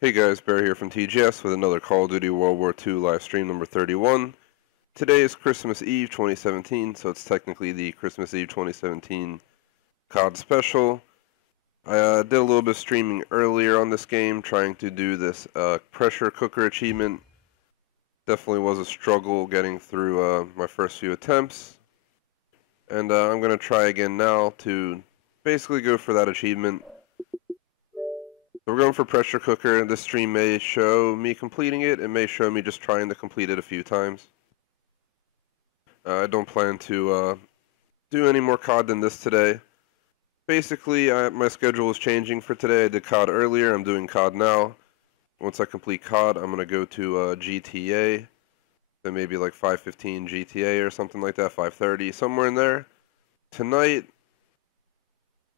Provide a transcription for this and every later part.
Hey guys, Bear here from TGS with another Call of Duty World War II live stream number 31. Today is Christmas Eve 2017, so it's technically the Christmas Eve 2017 COD special. I did a little bit of streaming earlier on this game, trying to do this pressure cooker achievement. Definitely was a struggle getting through my first few attempts. And I'm going to try again now to basically go for that achievement. So we're going for pressure cooker, and this stream may show me completing it. It may show me just trying to complete it a few times. I don't plan to do any more COD than this today. Basically, my schedule is changing for today. I did COD earlier. I'm doing COD now. Once I complete COD, I'm going to go to GTA. Then maybe like 5:15 GTA or something like that, 5:30, somewhere in there. Tonight,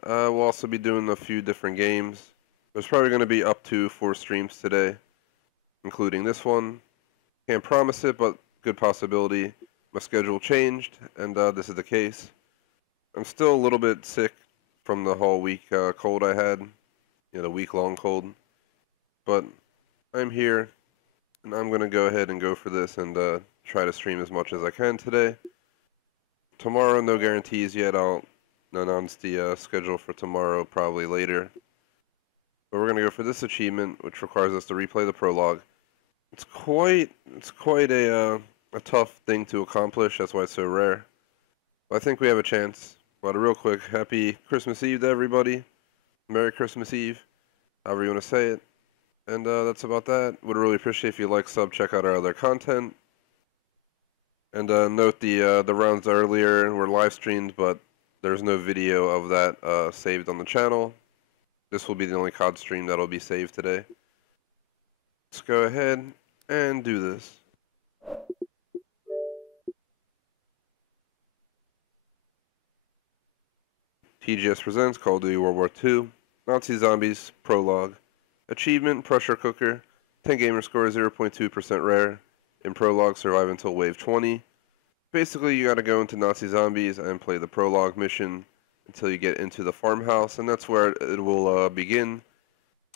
we'll also be doing a few different games. There's probably going to be up to 4 streams today, including this one. Can't promise it, but good possibility. My schedule changed, and this is the case. I'm still a little bit sick from the whole week cold I had, the week-long cold. But I'm here, and I'm going to go ahead and go for this and try to stream as much as I can today. Tomorrow, no guarantees yet. I'll announce the schedule for tomorrow probably later. But we're going to go for this achievement, which requires us to replay the prologue. It's quite a tough thing to accomplish. That's why it's so rare. But I think we have a chance. But real quick, happy Christmas Eve to everybody. Merry Christmas Eve, however you want to say it. And that's about that. Would really appreciate if you like, sub, check out our other content. And note the rounds earlier were live streamed, but there's no video of that saved on the channel. This will be the only COD stream that'll be saved today. Let's go ahead and do this. TGS presents Call of Duty World War II, Nazi Zombies, Prologue. Achievement, Pressure Cooker, 10 gamer score, 0.2% rare. In Prologue, survive until Wave 20. Basically, you gotta go into Nazi Zombies and play the Prologue mission until you get into the farmhouse, and that's where it will begin.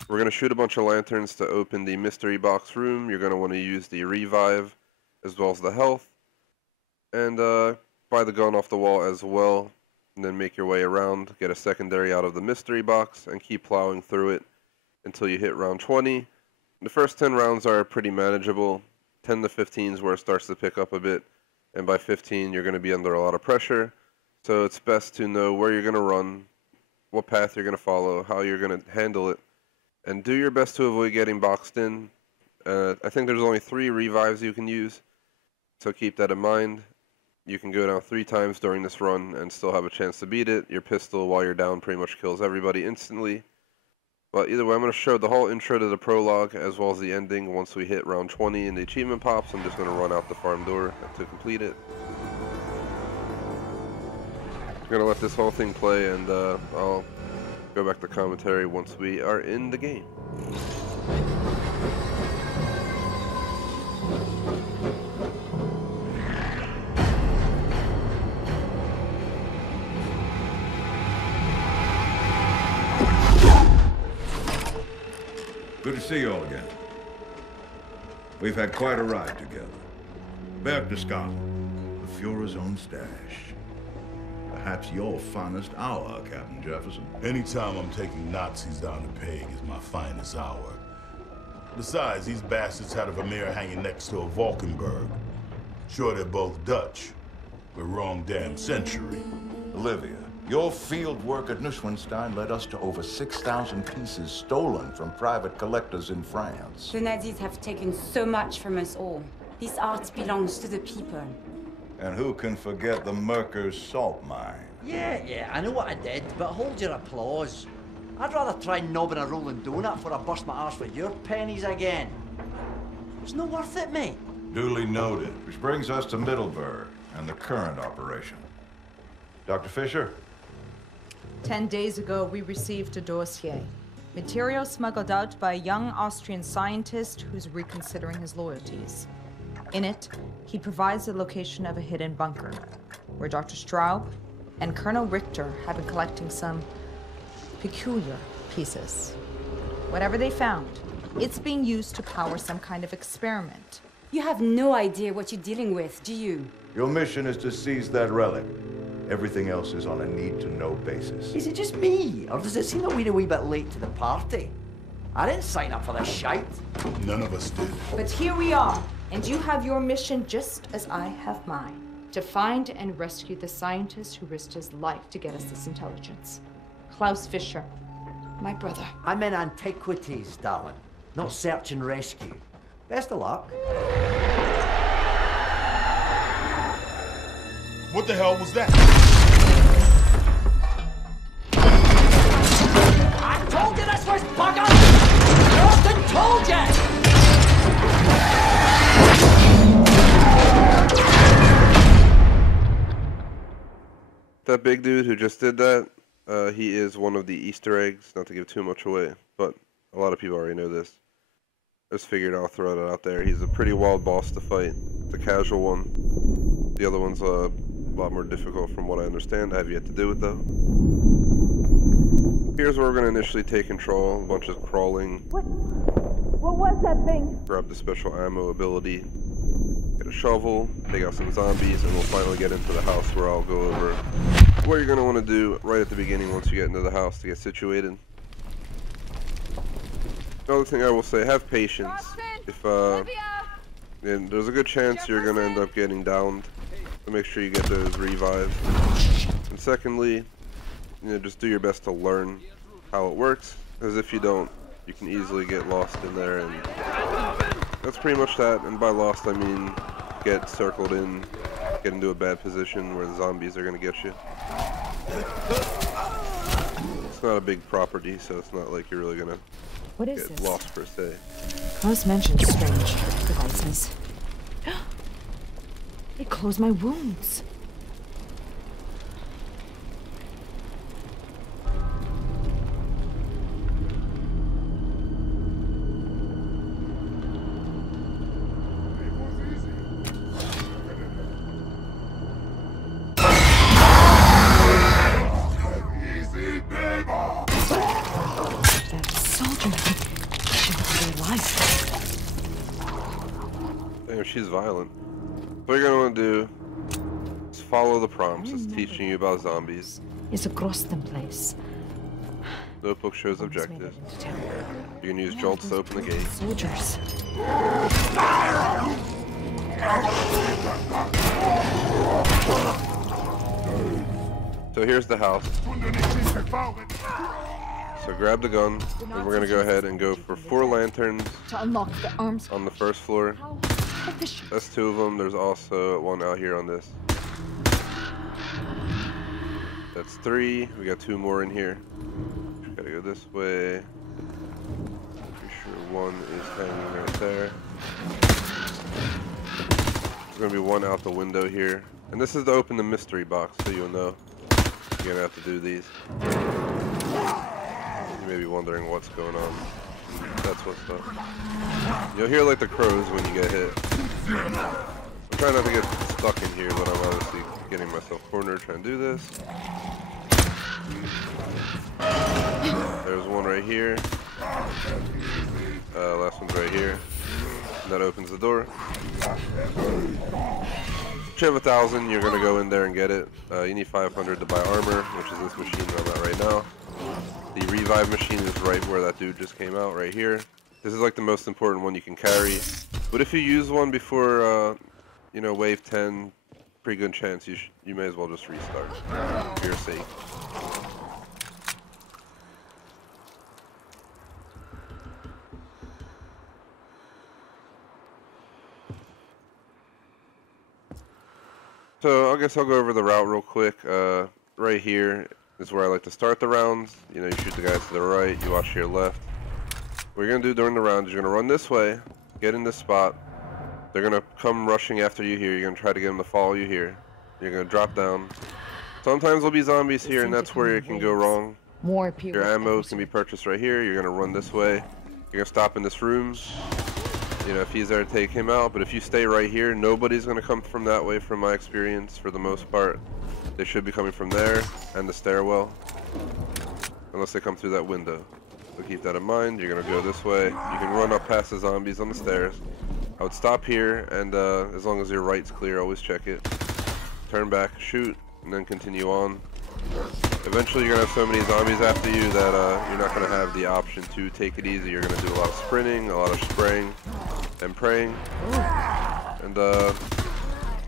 We're going to shoot a bunch of lanterns to open the mystery box room. You're going to want to use the revive as well as the health, and buy the gun off the wall as well, and then make your way around, get a secondary out of the mystery box, and keep plowing through it until you hit round 20. The first 10 rounds are pretty manageable. 10 to 15 is where it starts to pick up a bit, and by 15 you're going to be under a lot of pressure. So it's best to know where you're going to run, what path you're going to follow, how you're going to handle it, and do your best to avoid getting boxed in. I think there's only 3 revives you can use, so keep that in mind. You can go down 3 times during this run and still have a chance to beat it. Your pistol, while you're down, pretty much kills everybody instantly. But either way, I'm going to show the whole intro to the prologue as well as the ending. Once we hit round 20 and the achievement pops, I'm just going to run out the farm door to complete it. I'm going to let this whole thing play, and I'll go back to commentary once we are in the game. Good to see you all again. We've had quite a ride together. Berchtesgaden, the Fuhrer's own stash. Perhaps your finest hour, Captain Jefferson. Anytime I'm taking Nazis down the peg is my finest hour. Besides, these bastards had a Vermeer hanging next to a Valkenburg. Sure, they're both Dutch, but wrong damn century. Olivia, your field work at Neuschwanstein led us to over 6,000 pieces stolen from private collectors in France. The Nazis have taken so much from us all. This art belongs to the people. And who can forget the Merker's salt mine? Yeah, I know what I did, but hold your applause. I'd rather try knobbing a rolling donut before I bust my arse with your pennies again. It's not worth it, mate. Duly noted. Which brings us to Middleburg and the current operation. Dr. Fisher? 10 days ago, we received a dossier. Material smuggled out by a young Austrian scientist who's reconsidering his loyalties. In it, he provides the location of a hidden bunker, where Dr. Straub and Colonel Richter have been collecting some peculiar pieces. Whatever they found, It's being used to power some kind of experiment. You have no idea what you're dealing with, do you? Your mission is to seize that relic. Everything else is on a need-to-know basis. Is it just me, or does it seem that we're a wee bit late to the party? I didn't sign up for this shite. None of us did. But here we are, and you have your mission just as I have mine. To find and rescue the scientist who risked his life to get us this intelligence. Klaus Fischer, my brother. I'm in antiquities, darling, not search and rescue. Best of luck. What the hell was that? I told you this was buggered! Austin told you! That big dude who just did that, he is one of the Easter eggs, not to give too much away, but a lot of people already know this. I just figured I'll throw it out there. He's a pretty wild boss to fight. It's a casual one. The other one's a lot more difficult from what I understand. I have yet to do it though. Here's where we're going to initially take control. A bunch of crawling. What was that thing? Grab the special ammo ability. Get a shovel, take out some zombies, and we'll finally get into the house where I'll go over what you're going to want to do right at the beginning once you get into the house to get situated. Another thing I will say, have patience. If and there's a good chance you're going to end up getting downed, so make sure you get those revives. And secondly, just do your best to learn how it works, because if you don't, you can easily get lost in there, and that's pretty much that. And by lost, I mean get circled in, get into a bad position where the zombies are going to get you. It's not a big property, so it's not like you're really going to get lost per se. Klaus mentioned strange devices. They close my wounds. She's violent. What you're going to want to do is follow the prompts. It's teaching you about zombies. It's across the place. Notebook shows objectives. You can use jolts to open the gate. Soldiers. So here's the house. So grab the gun, and we're going to go ahead and go for 4 lanterns To unlock the arms. on the first floor. Efficient. That's 2 of them. There's also one out here on this. That's 3. We got 2 more in here. Gotta go this way. Pretty sure 1 is hanging right there. There's gonna be 1 out the window here. And this is to open the mystery box, so you'll know. You're gonna have to do these. You may be wondering what's going on. That's what's up. You'll hear like the crows when you get hit. I'm trying not to get stuck in here, but I'm obviously getting myself cornered trying to do this. There's 1 right here. Last one's right here. And that opens the door. If you have 1,000, you're gonna go in there and get it. You need 500 to buy armor, which is this machine that I'm at right now. The revive machine is right where that dude just came out, right here. This is like the most important one you can carry. But if you use one before, wave 10, pretty good chance you may as well just restart for your sake. So I guess I'll go over the route real quick. Right here is where I like to start the rounds. You shoot the guys to the right, you watch to your left. What you're going to do during the round is you're going to run this way, get in this spot. They're going to come rushing after you here. You're going to try to get them to follow you here. You're going to drop down. Sometimes there'll be zombies here, and that's where it can go wrong. More people. Your ammo can be purchased right here. You're going to run this way. You're going to stop in this room. If he's there, take him out. But if you stay right here, nobody's going to come from that way from my experience for the most part. They should be coming from there and the stairwell. Unless they come through that window. So keep that in mind. You're gonna go this way. You can run up past the zombies on the stairs. I would stop here, and as long as your right's clear, always check it. Turn back, shoot, and then continue on. Eventually you're gonna have so many zombies after you that you're not gonna have the option to take it easy. You're gonna do a lot of sprinting, a lot of spraying, and praying. And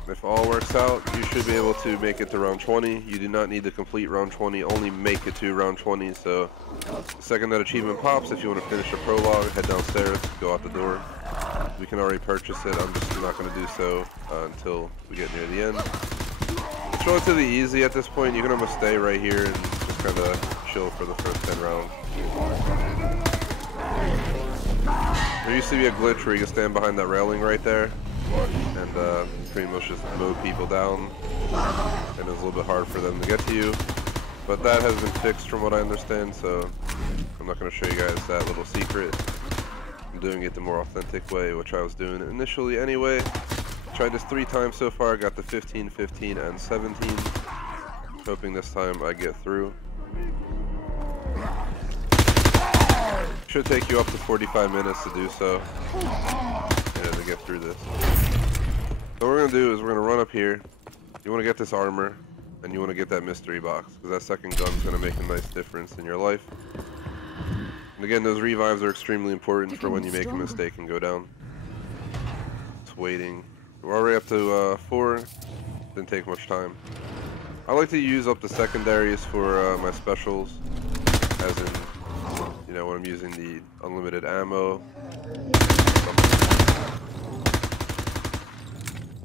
if all works out, you should be able to make it to round 20. You do not need to complete round 20, only make it to round 20. So the second that achievement pops, if you want to finish a prologue, head downstairs, go out the door. We can already purchase it. I'm just not going to do so until we get near the end. It's relatively easy at this point. You can almost stay right here and just kind of chill for the first 10 rounds. There used to be a glitch where you can stand behind that railing right there and pretty much just mow people down, and it's a little bit hard for them to get to you. But that has been fixed from what I understand, so I'm not going to show you guys that little secret. I'm doing it the more authentic way, which I was doing initially anyway. Tried this 3 times so far. I got the 15, 15, and 17. Hoping this time I get through. Should take you up to 45 minutes to do so. Yeah, to get through this. So what we're going to do is we're going to run up here. You want to get this armor, and you want to get that mystery box, because that second gun is going to make a nice difference in your life. And again, those revives are extremely important for when you make a mistake and go down. Just waiting. We're already up to 4. Didn't take much time. I like to use up the secondaries for my specials, as in, you know, when I'm using the unlimited ammo.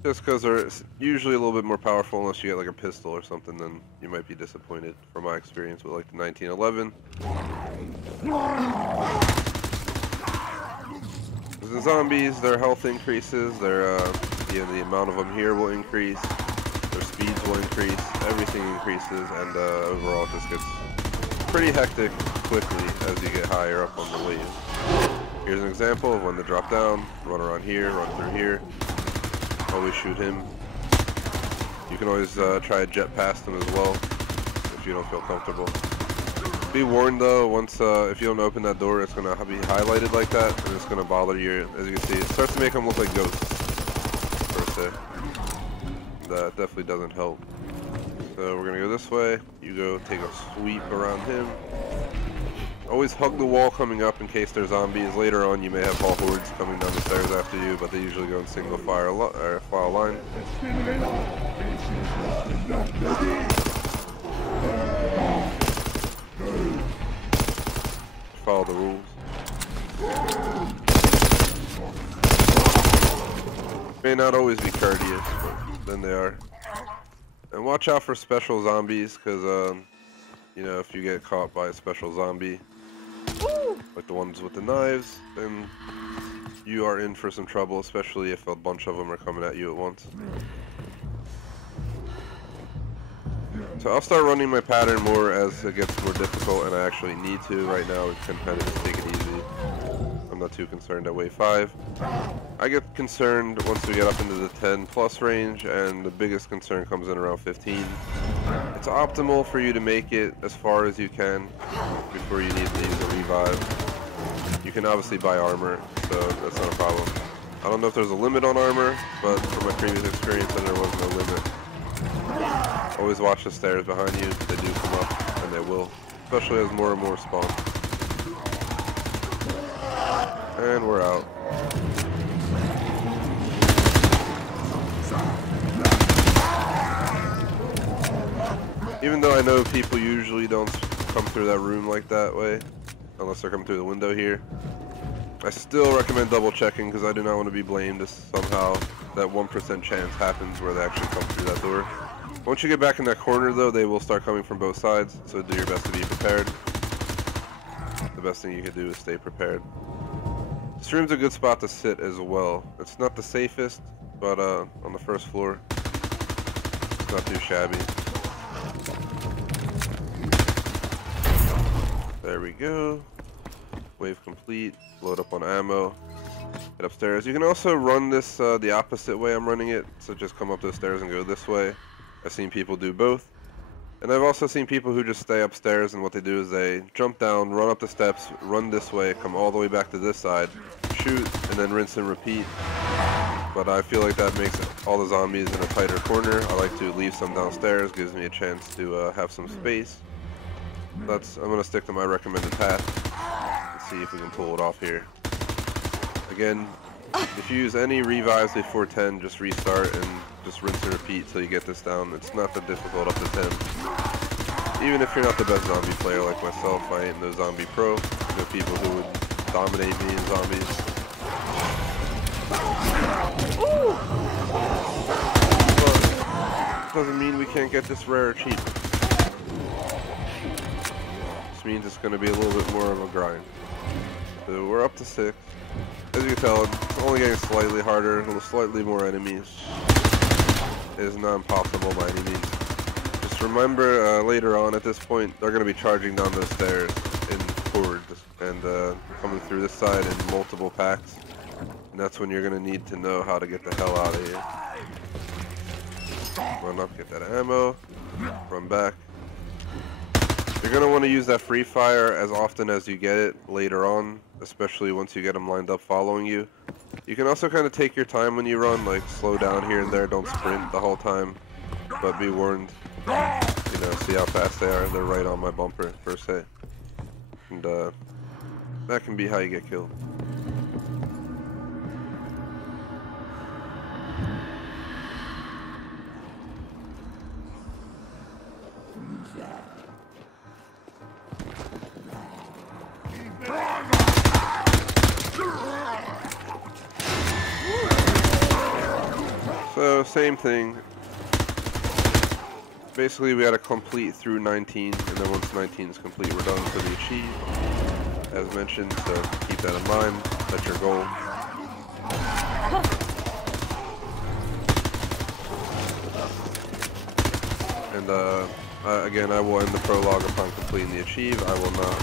Just because they're usually a little bit more powerful, unless you get like a pistol or something, then you might be disappointed from my experience with like the 1911. The zombies, their health increases, their the amount of them here will increase, their speeds will increase, everything increases, and overall it just gets pretty hectic quickly as you get higher up on the wave. Here's an example of when they drop down. Run around here, run through here. Always shoot him. You can always try to jet past him as well if you don't feel comfortable. Be warned though, once if you don't open that door, it's gonna be highlighted like that, and it's gonna bother you. As you can see, it starts to make them look like ghosts, per se. That definitely doesn't help. So we're gonna go this way. You go take a sweep around him. Always hug the wall coming up in case there's zombies. Later on, you may have all hordes coming down the stairs after you, but they usually go in single file line. Follow the rules. May not always be courteous, but then they are. And watch out for special zombies, because you know, if you get caught by a special zombie, like the ones with the knives, then you are in for some trouble, especially if a bunch of them are coming at you at once. So I'll start running my pattern more as it gets more difficult, and I actually need to. Right now, we can kind of just take it easy. I'm not too concerned at wave 5. I get concerned once we get up into the 10 plus range, and the biggest concern comes in around 15. It's optimal for you to make it as far as you can before you need to use a revive. You can obviously buy armor, so that's not a problem. I don't know if there's a limit on armor, but from my previous experience, there was no limit. Always watch the stairs behind you. They do come up, and they will, especially as more and more spawn. And we're out. Even though I know people usually don't come through that room like that way, unless they're coming through the window here, I still recommend double checking, because I do not want to be blamed if somehow that 1% chance happens where they actually come through that door. Once you get back in that corner though, they will start coming from both sides, so do your best to be prepared. The best thing you can do is stay prepared. This room's a good spot to sit as well. It's not the safest, but on the first floor, it's not too shabby. There we go. Wave complete. Load up on ammo. Head upstairs. You can also run this the opposite way I'm running it, so just come up the stairs and go this way. I've seen people do both. And I've also seen people who just stay upstairs, and what they do is they jump down, run up the steps, run this way, come all the way back to this side, shoot, and then rinse and repeat. But I feel like that makes all the zombies in a tighter corner. I like to leave some downstairs, gives me a chance to have some space. I'm going to stick to my recommended path and see if we can pull it off here. Again, if you use any revives before 10, just restart and just rinse and repeat till you get this down. It's not that difficult up to 10. Even if you're not the best zombie player like myself, I ain't no zombie pro. I know people who would dominate me in zombies. But doesn't mean we can't get this rare or cheap. This means it's going to be a little bit more of a grind. So we're up to 6. As you can tell, it's only getting slightly harder, slightly more enemies. It is not impossible by any means. Just remember, later on at this point, they're going to be charging down those stairs in hordes and coming through this side in multiple packs. And that's when you're going to need to know how to get the hell out of here. Run up, get that ammo, run back. You're going to want to use that free fire as often as you get it later on, especially once you get them lined up following you. You can also kind of take your time when you run, like slow down here and there, don't sprint the whole time, but be warned, you know, see how fast they are. They're right on my bumper, first hit. And that can be how you get killed. So, same thing. Basically, we got to complete through 19, and then once 19 is complete, we're done for the achieve, as mentioned, so keep that in mind. That's your goal. And, again, I will end the prologue upon completing the achieve. I will not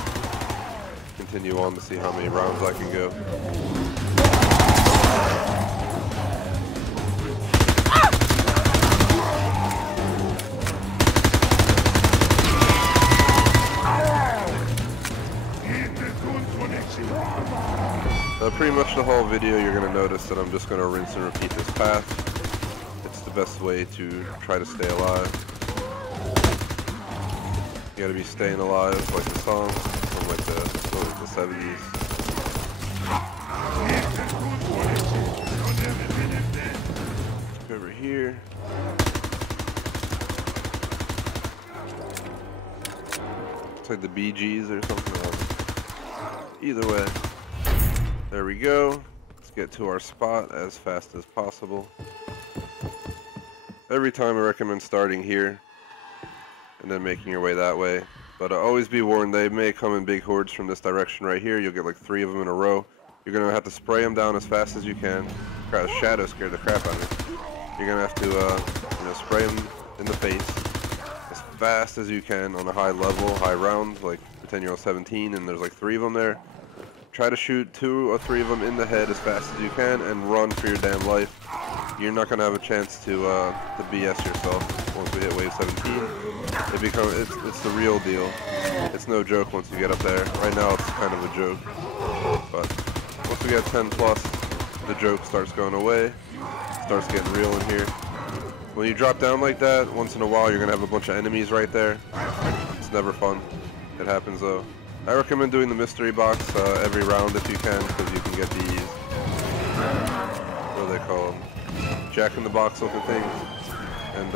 continue on to see how many rounds I can go. Pretty much the whole video, you're going to notice that I'm just going to rinse and repeat this path. It's the best way to try to stay alive. You gotta be staying alive, like the song from like the 70s. Over here. It's like the Bee Gees or something else. Either way. There we go. Let's get to our spot as fast as possible. Every time I recommend starting here and then making your way that way. But always be warned, they may come in big hordes from this direction right here. You'll get like 3 of them in a row. You're going to have to spray them down as fast as you can. Crap, Shadow scared the crap out of me. You're going to have to spray them in the face as fast as you can on a high level, high round, like pretend you're on 17 and there's like 3 of them there. Try to shoot 2 or 3 of them in the head as fast as you can and run for your damn life. You're not going to have a chance to BS yourself once we hit wave 17. It's the real deal. It's no joke once you get up there. Right now it's kind of a joke. But once we get 10 plus, the joke starts going away. Starts getting real in here. When you drop down like that, once in a while you're going to have a bunch of enemies right there. It's never fun. It happens though. I recommend doing the mystery box every round if you can, because you can get these, what are they called, jack-in-the-box looking things, and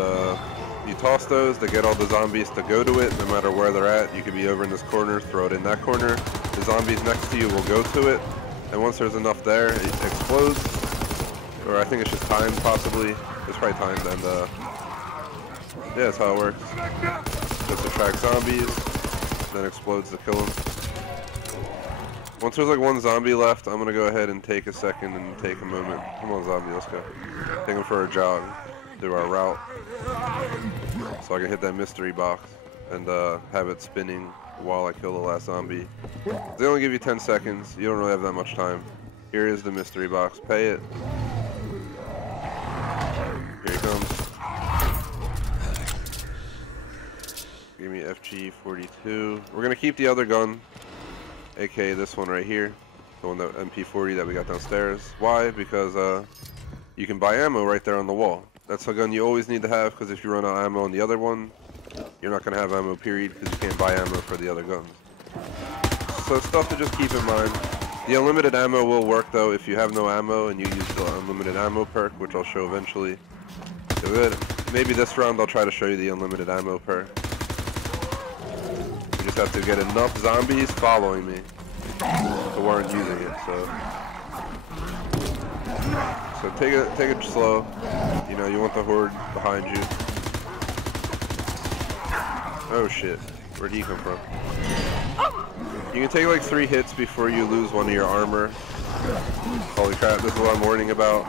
you toss those to get all the zombies to go to it, no matter where they're at. You could be over in this corner, throw it in that corner, the zombies next to you will go to it, and once there's enough there, it explodes, or I think it's just timed possibly, it's probably timed, and yeah, that's how it works. Just attract zombies, then explodes to kill them. Once there's like 1 zombie left, I'm gonna go ahead and take a second and take a moment. Come on, zombie, let's go. Take him for a jog, do our route, so I can hit that mystery box and have it spinning while I kill the last zombie. They only give you 10 seconds. You don't really have that much time. Here is the mystery box. Pay it. Here he comes. Give me FG42. We're gonna keep the other gun, aka this one right here, the one that MP40 that we got downstairs. Why? Because you can buy ammo right there on the wall. That's a gun you always need to have, because if you run out of ammo on the other one, you're not gonna have ammo, period, because you can't buy ammo for the other guns. So stuff to just keep in mind. The unlimited ammo will work though if you have no ammo and you use the unlimited ammo perk, which I'll show eventually. So good. Maybe this round I'll try to show you the unlimited ammo perk. You just have to get enough zombies following me to warrant using it. So take it slow. You know, you want the horde behind you. Oh shit, where'd he come from? You can take like 3 hits before you lose one of your armor. Holy crap, this is what I'm warning about.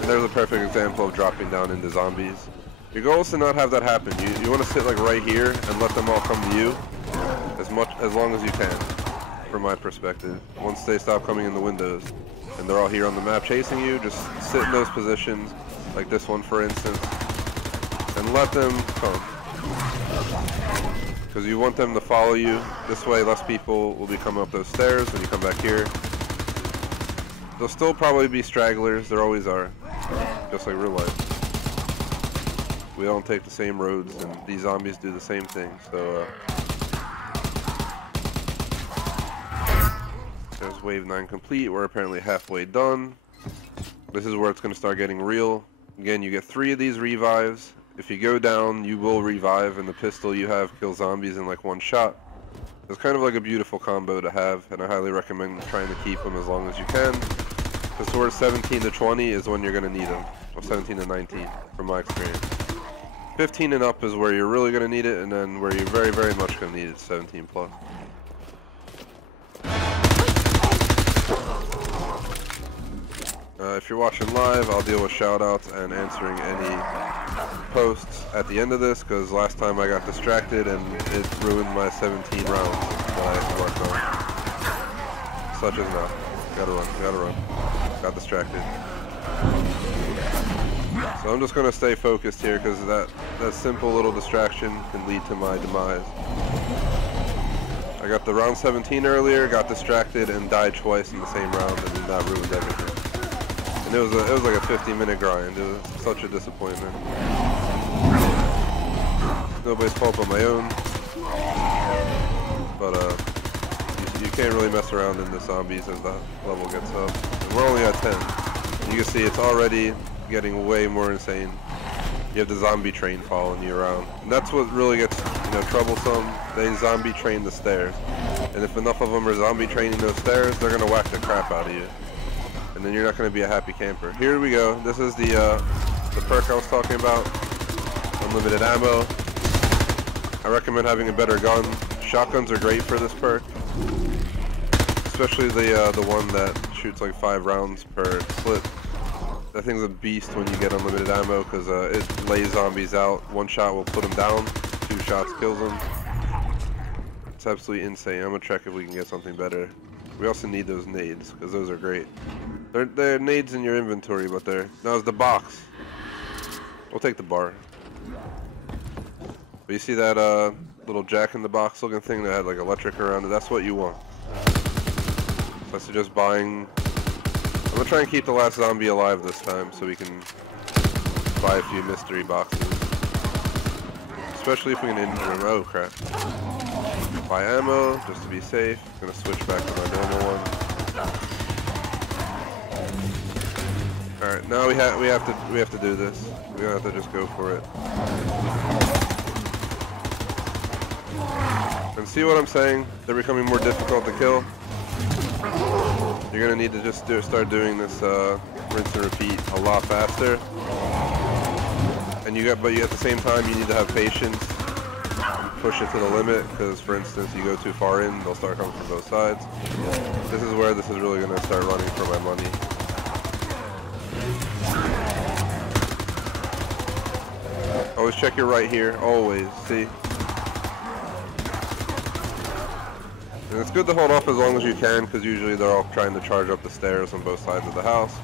And there's a perfect example of dropping down into zombies. Your goal is to not have that happen. You want to sit like right here and let them all come to you as long as you can, from my perspective. Once they stop coming in the windows and they're all here on the map chasing you, just sit in those positions, like this one for instance, and let them come. Because you want them to follow you. This way less people will be coming up those stairs when you come back here. There'll still probably be stragglers, there always are, just like real life. We don't take the same roads, and these zombies do the same thing, so there's wave 9 complete. We're apparently halfway done. This is where it's going to start getting real. Again, you get 3 of these revives. If you go down, you will revive, and the pistol you have kills zombies in like 1 shot. It's kind of like a beautiful combo to have, and I highly recommend trying to keep them as long as you can. The sword 17 to 20 is when you're going to need them, or 17 to 19 from my experience. 15 and up is where you're really going to need it, and then where you're very, very much going to need it is 17 plus. If you're watching live, I'll deal with shoutouts and answering any posts at the end of this, because last time I got distracted and it ruined my 17 rounds that I had to work on. Such as now. Gotta run. Got distracted. So I'm just gonna stay focused here, because that simple little distraction can lead to my demise. I got the round 17 earlier, got distracted and died twice in the same round, and then that ruined everything. And it was like a 50-minute grind. It was such a disappointment. Nobody's fault but my own. But you can't really mess around in the zombies as the level gets up. And we're only at 10. You can see it's already getting way more insane. You have the zombie train following you around. And that's what really gets, troublesome. They zombie train the stairs. And if enough of them are zombie training those stairs, they're gonna whack the crap out of you. And then you're not going to be a happy camper. Here we go. This is the perk I was talking about. Unlimited ammo. I recommend having a better gun. Shotguns are great for this perk. Especially the one that shoots like 5 rounds per clip. That thing's a beast when you get unlimited ammo, because it lays zombies out. 1 shot will put them down. 2 shots kills them. It's absolutely insane. I'm going to check if we can get something better. We also need those nades, because those are great. They're nades in your inventory, but now it's the box. We'll take the bar. But you see that little jack-in-the-box looking thing that had like electric around it? That's what you want. So I suggest buying... I'm going to try and keep the last zombie alive this time, so we can buy a few mystery boxes. Especially if we can injure him. Oh crap. Buy ammo, just to be safe. I'm gonna switch back to my normal one. Alright, now we have to do this. We have to just go for it. And see what I'm saying? They're becoming more difficult to kill. You're gonna need to just start doing this rinse and repeat a lot faster. And but at the same time, you need to have patience. Push it to the limit, because for instance, you go too far in, they'll start coming from both sides. This is where this is really going to start running for my money. Always check your right here, always, see? And it's good to hold off as long as you can, because usually they're all trying to charge up the stairs on both sides of the house.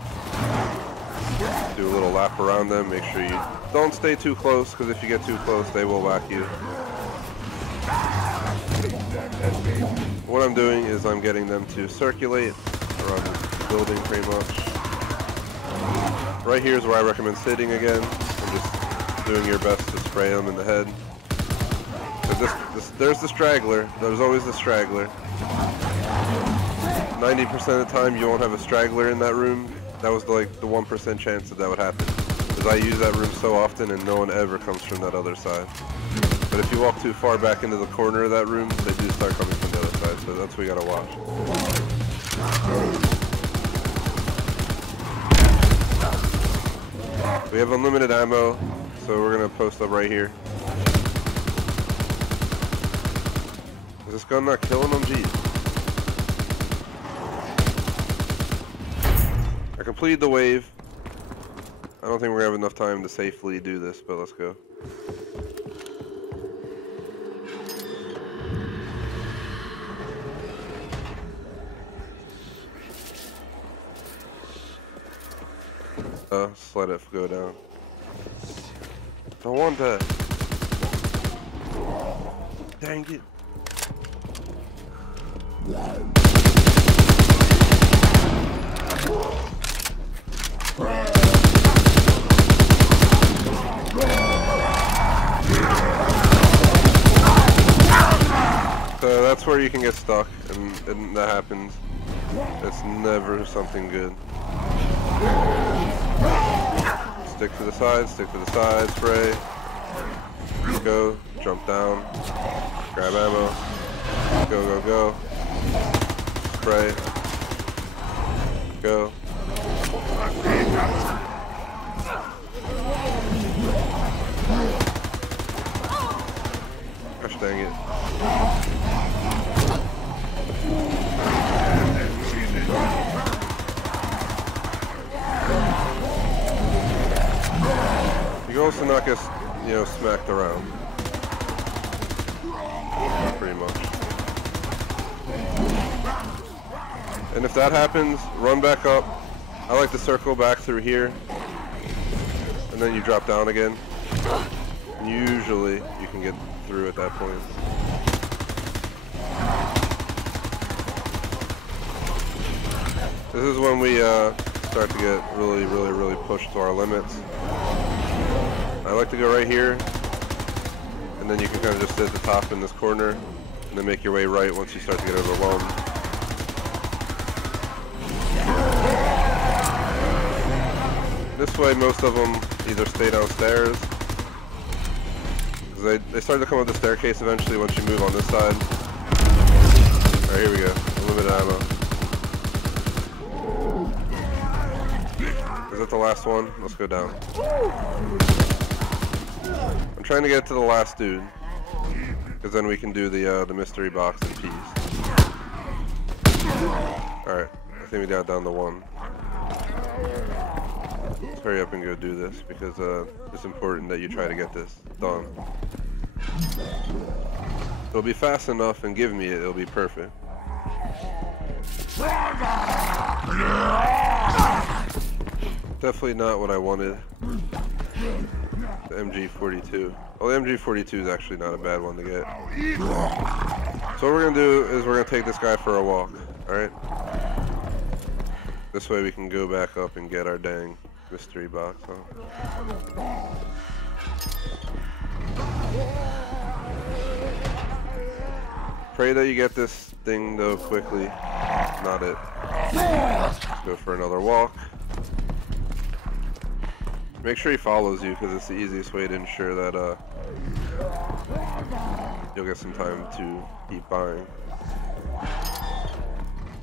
Do a little lap around them. Make sure you don't stay too close, because if you get too close, they will whack you. What I'm doing is I'm getting them to circulate around the building pretty much. Right here is where I recommend sitting again, and just doing your best to spray them in the head. There's the straggler. There's always the straggler. 90% of the time you won't have a straggler in that room. That was like the 1% chance that would happen. Because I use that room so often and no one ever comes from that other side. But if you walk too far back into the corner of that room, they do start coming from the other side. So that's what we gotta watch. We have unlimited ammo, so we're gonna post up right here. Is this gun not killing them? Jeez. I completed the wave. I don't think we're gonna have enough time to safely do this, but let's go. Just let it go down. Don't want that. Dang it. So that's where you can get stuck, and that happens. It's never something good. Stick to the side, spray. Go, jump down, grab ammo, go, go, go. Spray, go. Gosh dang it. You can also not get, smacked around. Pretty much. And if that happens, run back up. I like to circle back through here. And then you drop down again. Usually, you can get through at that point. This is when we start to get really pushed to our limits. I like to go right here, and then you can kind of just sit at the top in this corner, and then make your way right once you start to get overwhelmed. This way, most of them either stay downstairs, because they start to come up the staircase eventually once you move on this side. Alright, here we go. Unlimited ammo. Is that the last one? Let's go down. I'm trying to get to the last dude, because then we can do the mystery box in peace. Alright, I think we got down to one. Let's hurry up and go do this, because it's important that you try to get this done. It'll be fast enough, and give me it, it'll be perfect. Definitely not what I wanted. The MG42. Well, the MG42 is actually not a bad one to get. So what we're going to do is we're going to take this guy for a walk, alright? This way we can go back up and get our dang mystery box, huh? Pray that you get this thing though quickly. Not it. Go for another walk. Make sure he follows you, because it's the easiest way to ensure that you'll get some time to keep buying.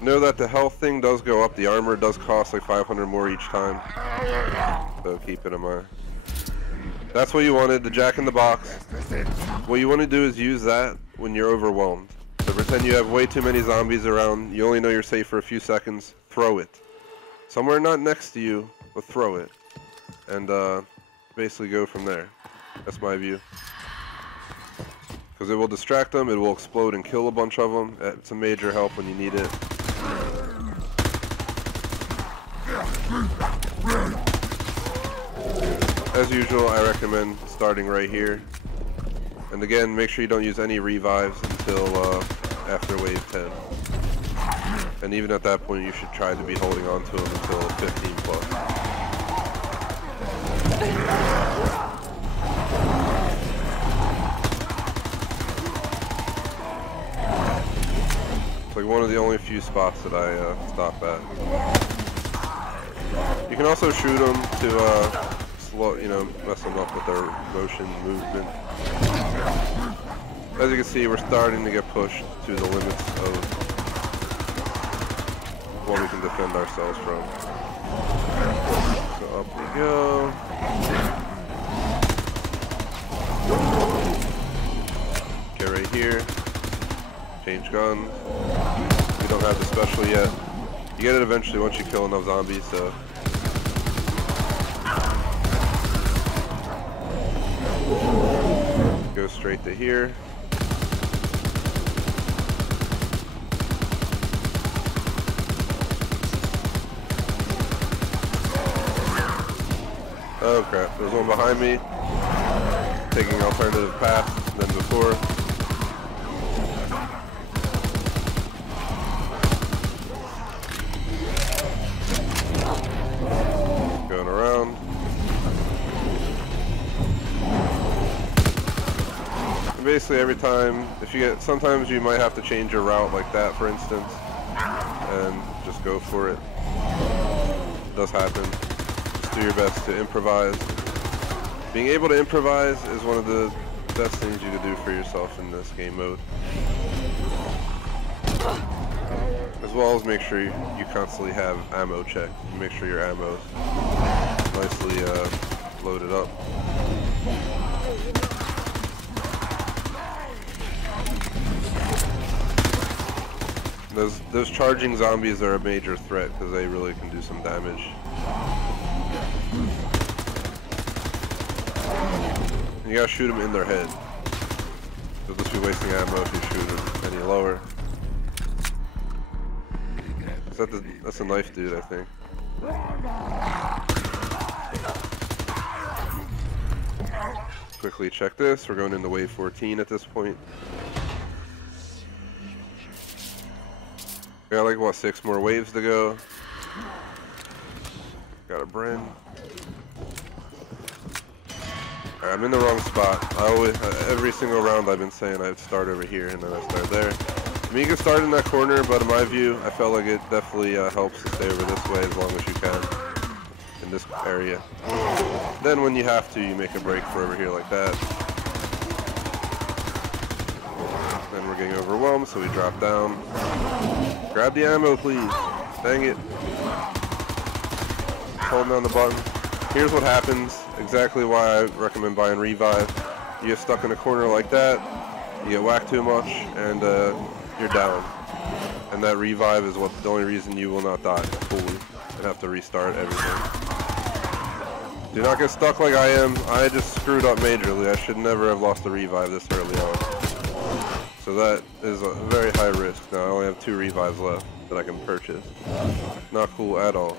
Know that the health thing does go up. The armor does cost like 500 more each time, so keep it in mind. That's what you wanted, the Jack in the Box. What you want to do is use that when you're overwhelmed. So pretend you have way too many zombies around, you only know you're safe for a few seconds, throw it. Somewhere not next to you, but throw it. And basically go from there. That's my view. Because it will distract them, it will explode and kill a bunch of them. It's a major help when you need it. as usual, I recommend starting right here. And again, make sure you don't use any revives until after wave 10. And even at that point, you should try to be holding on to them until 15 plus. It's like one of the only few spots that I stop at. You can also shoot them to slow, mess them up with their motion movement. As you can see, we're starting to get pushed to the limits of what we can defend ourselves from. So up we go. Get right here. Change guns. We don't have the special yet. You get it eventually once you kill enough zombies, so. Go straight to here. Oh crap, there's one behind me, taking an alternative path than before. Going around. And basically every time, sometimes you might have to change your route like that, for instance, and just go for it. It does happen. Do your best to improvise. Being able to improvise is one of the best things you can do for yourself in this game mode. As well as make sure you constantly have ammo checked. Make sure your ammo is nicely loaded up. Those charging zombies are a major threat because they really can do some damage. You gotta shoot them in their head. You'll just be wasting ammo if you shoot them any lower. That's a knife dude, I think. Quickly check this. We're going into wave 14 at this point. We got like, what, 6 more waves to go. Got a Bren. I'm in the wrong spot. Every single round I've been saying I'd start over here and then I start there. I mean, you can start in that corner, but in my view, I felt like it definitely helps to stay over this way as long as you can in this area. Then when you have to, you make a break for over here like that. Then we're getting overwhelmed, so we drop down. Grab the ammo, please. Dang it. Hold down the button. Here's what happens. Exactly why I recommend buying Revive. You get stuck in a corner like that, you get whacked too much, and you're down. And that Revive is the only reason you will not die fully and have to restart everything. Do not get stuck like I am. I just screwed up majorly. I should never have lost a Revive this early on. So that is a very high risk. Now I only have 2 Revives left that I can purchase. Not cool at all.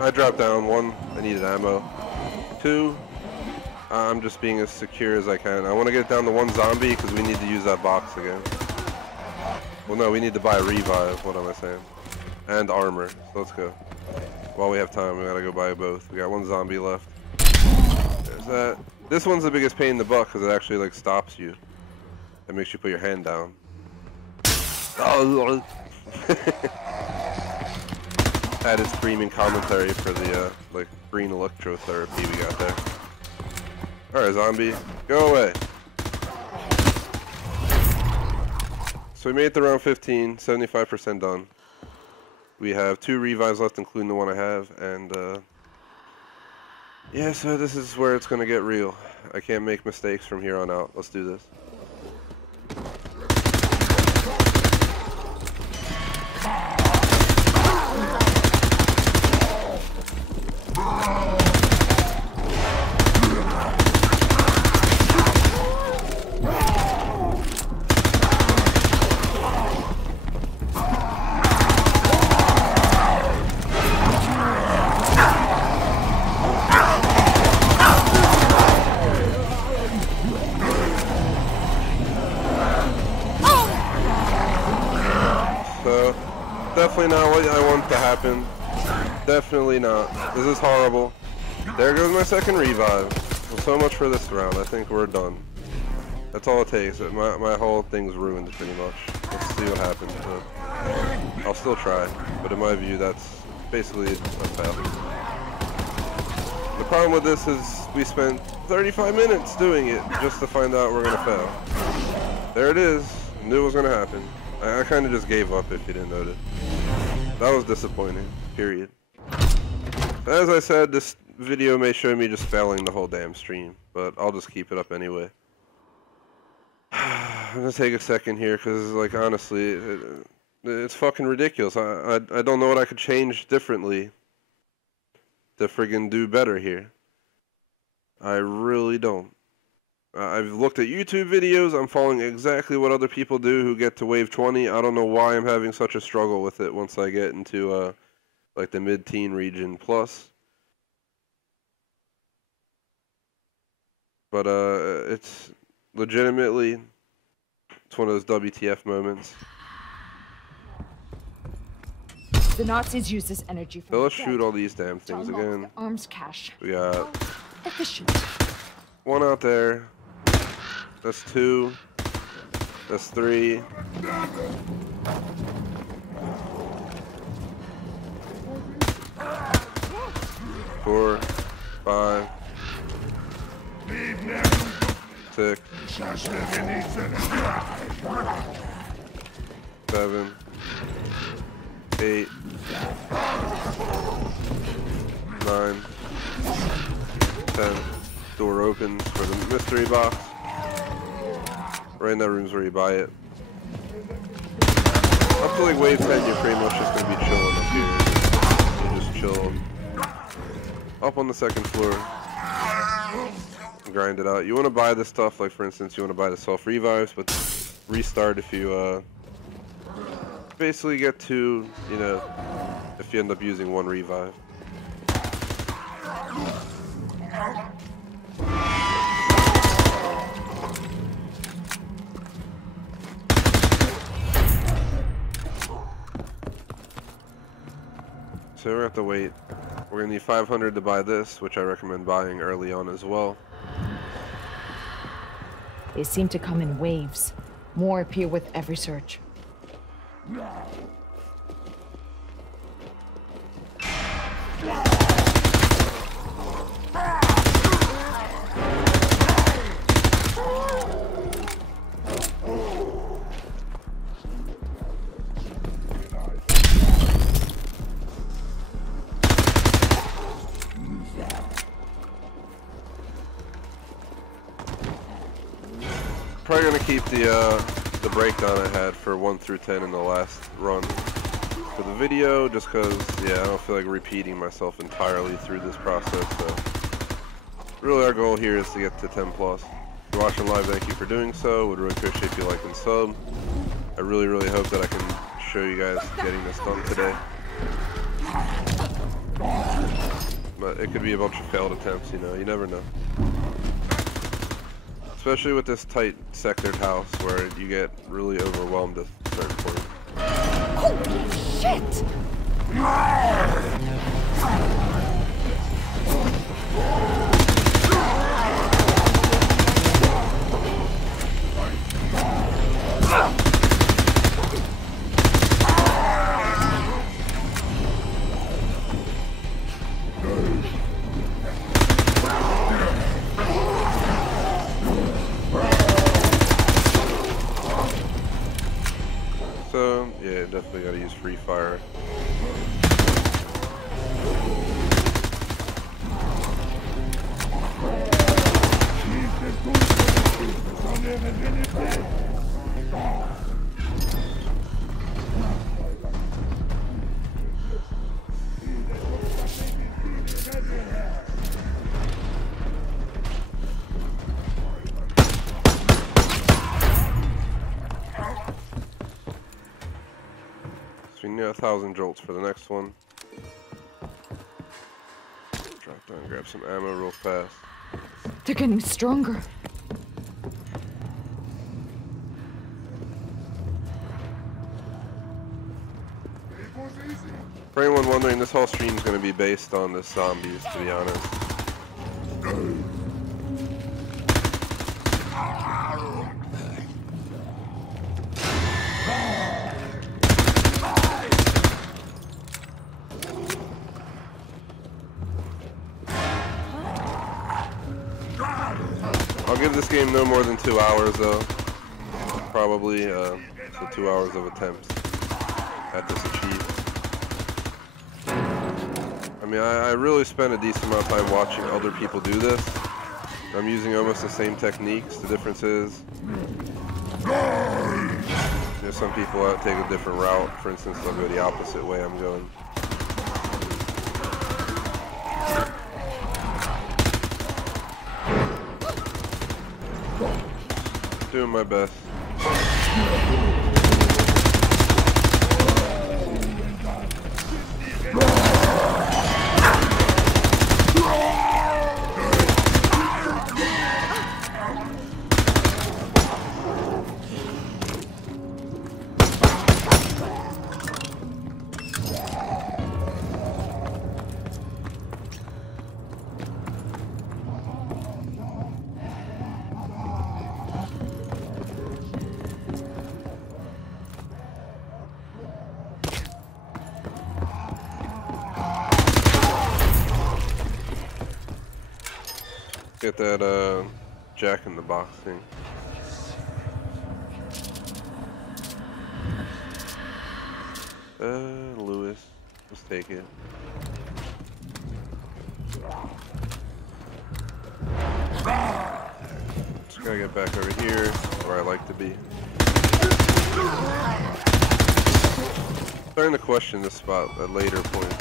I dropped down. 1, I needed ammo. 2, I'm just being as secure as I can. I want to get down to 1 zombie because we need to use that box again. Well, no, we need to buy a Revive. What am I saying? And armor. So let's go. While we have time, we gotta go buy both. We got 1 zombie left. There's that. This one's the biggest pain in the butt because it actually like stops you. It makes you put your hand down. added screaming commentary for the like green electrotherapy we got there. Alright, zombie, go away. So we made it to round 15, 75% done. We have 2 revives left, including the one I have, and yeah, so this is where it's gonna get real. I can't make mistakes from here on out. Let's do this. So, definitely not what I want to happen. Definitely not. This is horrible. There goes my second revive. Well, so much for this round. I think we're done. That's all it takes. My whole thing's ruined pretty much. Let's see what happens. But I'll still try. But in my view, that's basically a fail. The problem with this is we spent 35 minutes doing it just to find out we're gonna fail. There it is. Knew it was gonna happen. I kind of just gave up if you didn't notice. That was disappointing, period. As I said, this video may show me just failing the whole damn stream, but I'll just keep it up anyway. I'm gonna take a second here, because, like, honestly, it's fucking ridiculous. I don't know what I could change differently to friggin' do better here. I really don't. I've looked at YouTube videos, I'm following exactly what other people do who get to wave 20. I don't know why I'm having such a struggle with it once I get into, like, the mid-teen region plus. But, it's legitimately, it's one of those WTF moments. The Nazis use this energy for So let's shoot all these damn things again. The arms cache. We got Efficient. one out there. That's 2. That's 3. 4, 5, 6, 7, 8, 9, 10. Door opens for the mystery box. Right in that room's where you buy it. Up to like wave 10, you're pretty much just gonna be chilling up here. You just chill up on the second floor. Grind it out. You want to buy this stuff, like for instance, you want to buy the self revives, but restart if you basically get to, you know, if you end up using 1 revive. So we're gonna have to wait. We're gonna need 500 to buy this, which I recommend buying early on as well. They seem to come in waves. More appear with every search. Probably gonna keep the breakdown I had for 1 through 10 in the last run for the video, just cause yeah, I don't feel like repeating myself entirely through this process. So really, our goal here is to get to 10 plus. If you're watching live, thank you for doing so. Would really appreciate if you like and sub. I really hope that I can show you guys getting this done today. But it could be a bunch of failed attempts, you know. You never know. Especially with this tight sectored house where you get really overwhelmed at a certain point. Holy shit! Yeah, definitely gotta use free fire. So we need 1,000 jolts for the next one. Drop down, grab some ammo real fast. They're getting stronger. For anyone wondering, this whole stream is going to be based on the zombies, to be honest. I'll give this game no more than 2 hours though. Probably, so 2 hours of attempts at this achieved. I mean, I really spend a decent amount of time watching other people do this. I'm using almost the same techniques. The difference is, some people take a different route. For instance, they'll go the opposite way I'm going. Doing my best. Get that Jack in the Box thing. Lewis, let's take it. Just gotta get back over here, where I like to be. Starting to question this spot at later points.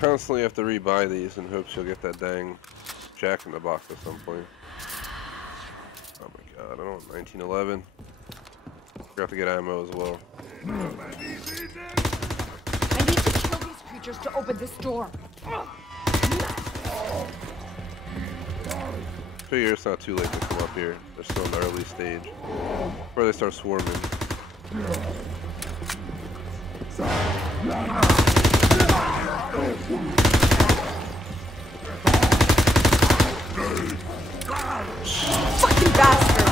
Constantly have to rebuy these in hopes you'll get that dang Jack in the Box at some point. Oh my god, I don't want 1911. Forgot to get ammo as well. I need to kill these creatures to open this door. Figure it's not too late to come up here. They're still in the early stage. Before they start swarming. Fucking bastard!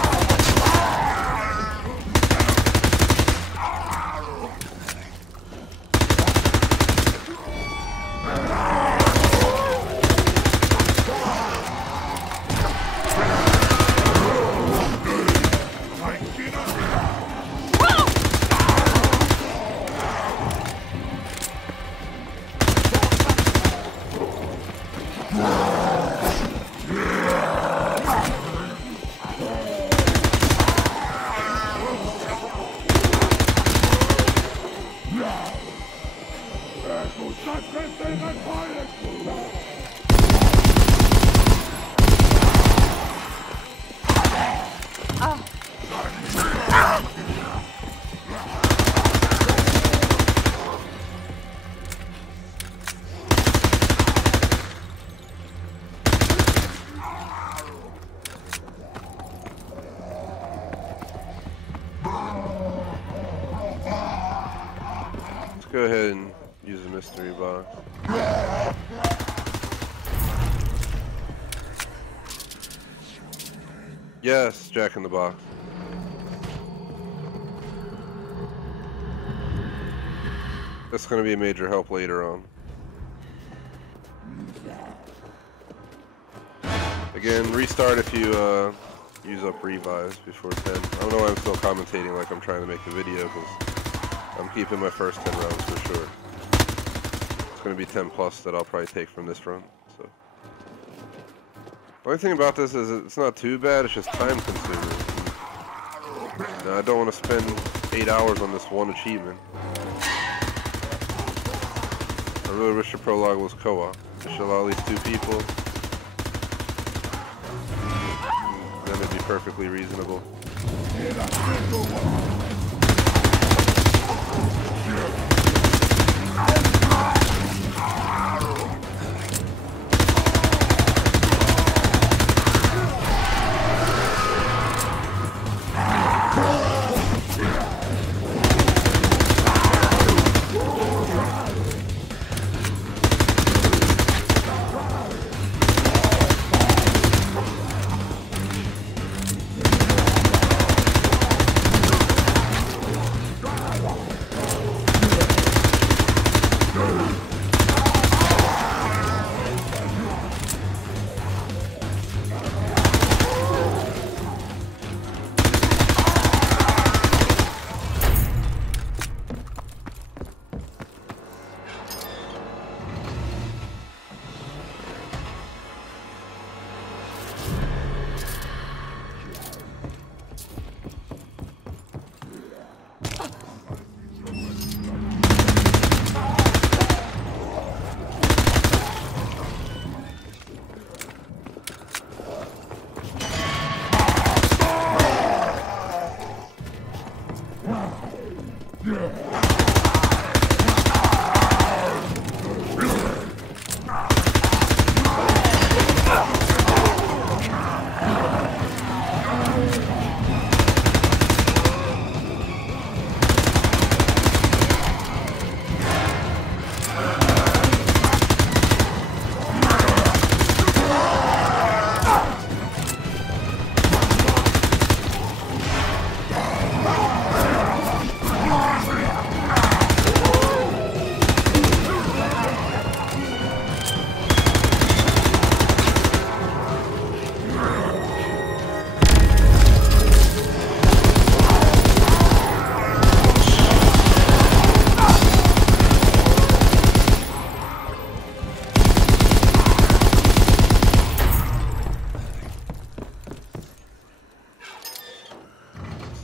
Let's go ahead and use a mystery box. Yes, Jack in the Box. That's going to be a major help later on. Again, restart if you use up revives before 10. I don't know why I'm still commentating like I'm trying to make a video, because I'm keeping my first 10 rounds for sure. It's going to be 10 plus that I'll probably take from this run. So, the only thing about this is it's not too bad, it's just time consuming. Now, I don't want to spend 8 hours on this one achievement. I really wish the prologue was co-op. It should allow at least 2 people. Then it'd be perfectly reasonable.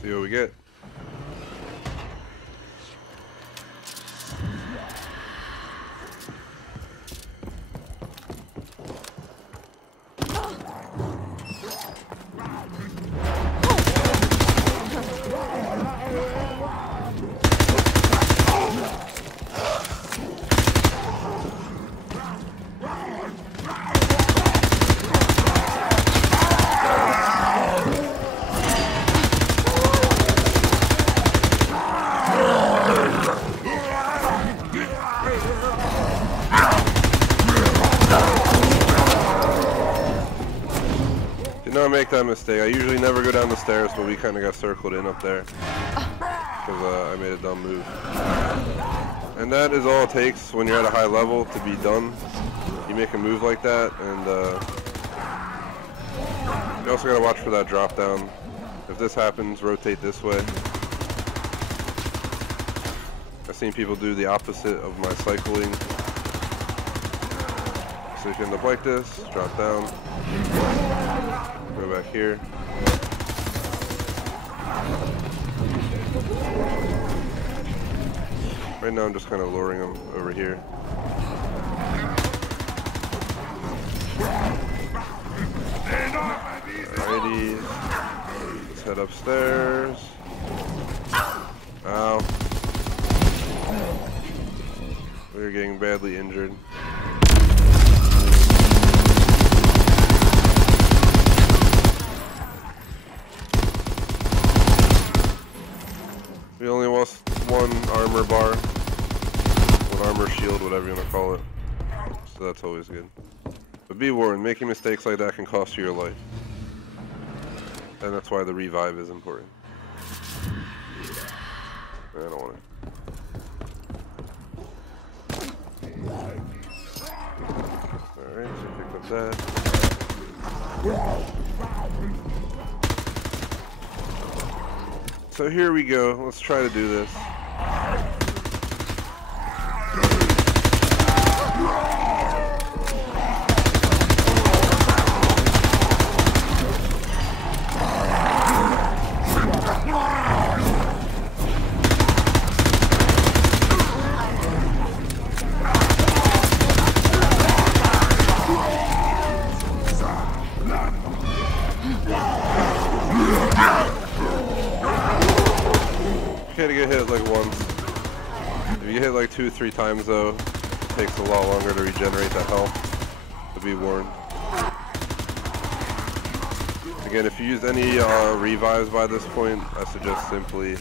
See what we get. Did not make that mistake. I usually never go down the stairs, but we kind of got circled in up there because I made a dumb move. And that is all it takes when you're at a high level to be done. You make a move like that, and you also gotta watch for that drop down. If this happens, rotate this way. I've seen people do the opposite of my cycling. So you can end up like this, drop down, go back here. Right now I'm just kind of luring them over here. Alrighty, let's head upstairs. Ow. We're getting badly injured. healed, whatever you want to call it. So that's always good. But be warned, making mistakes like that can cost you your life. And that's why the revive is important. I don't want it. Alright, so pick up that. So here we go. Let's try to do this. Okay to get hit like once. If you get hit like 2-3 times though, it takes a lot longer to regenerate that health. To be warned. Again, if you use any revives by this point, I suggest simply,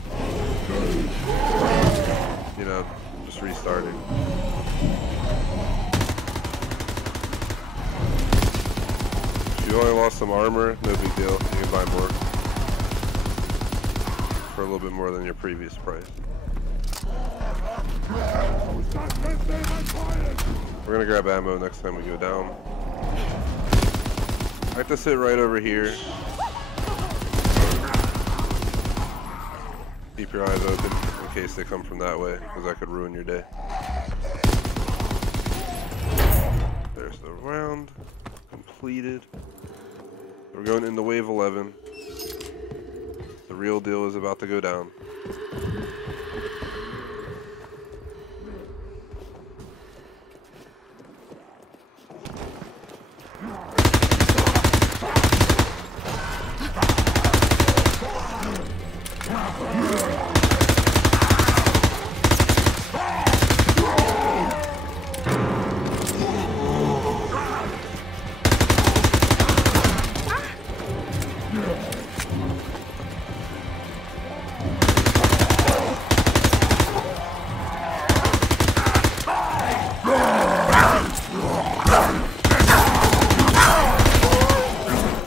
you know, just restarting. If you only lost some armor, no big deal. You can buy more. For a little bit more than your previous price. We're gonna grab ammo next time we go down. I have to sit right over here. Keep your eyes open in case they come from that way, because that could ruin your day. There's the round. Completed. We're going into wave 11. The real deal is about to go down.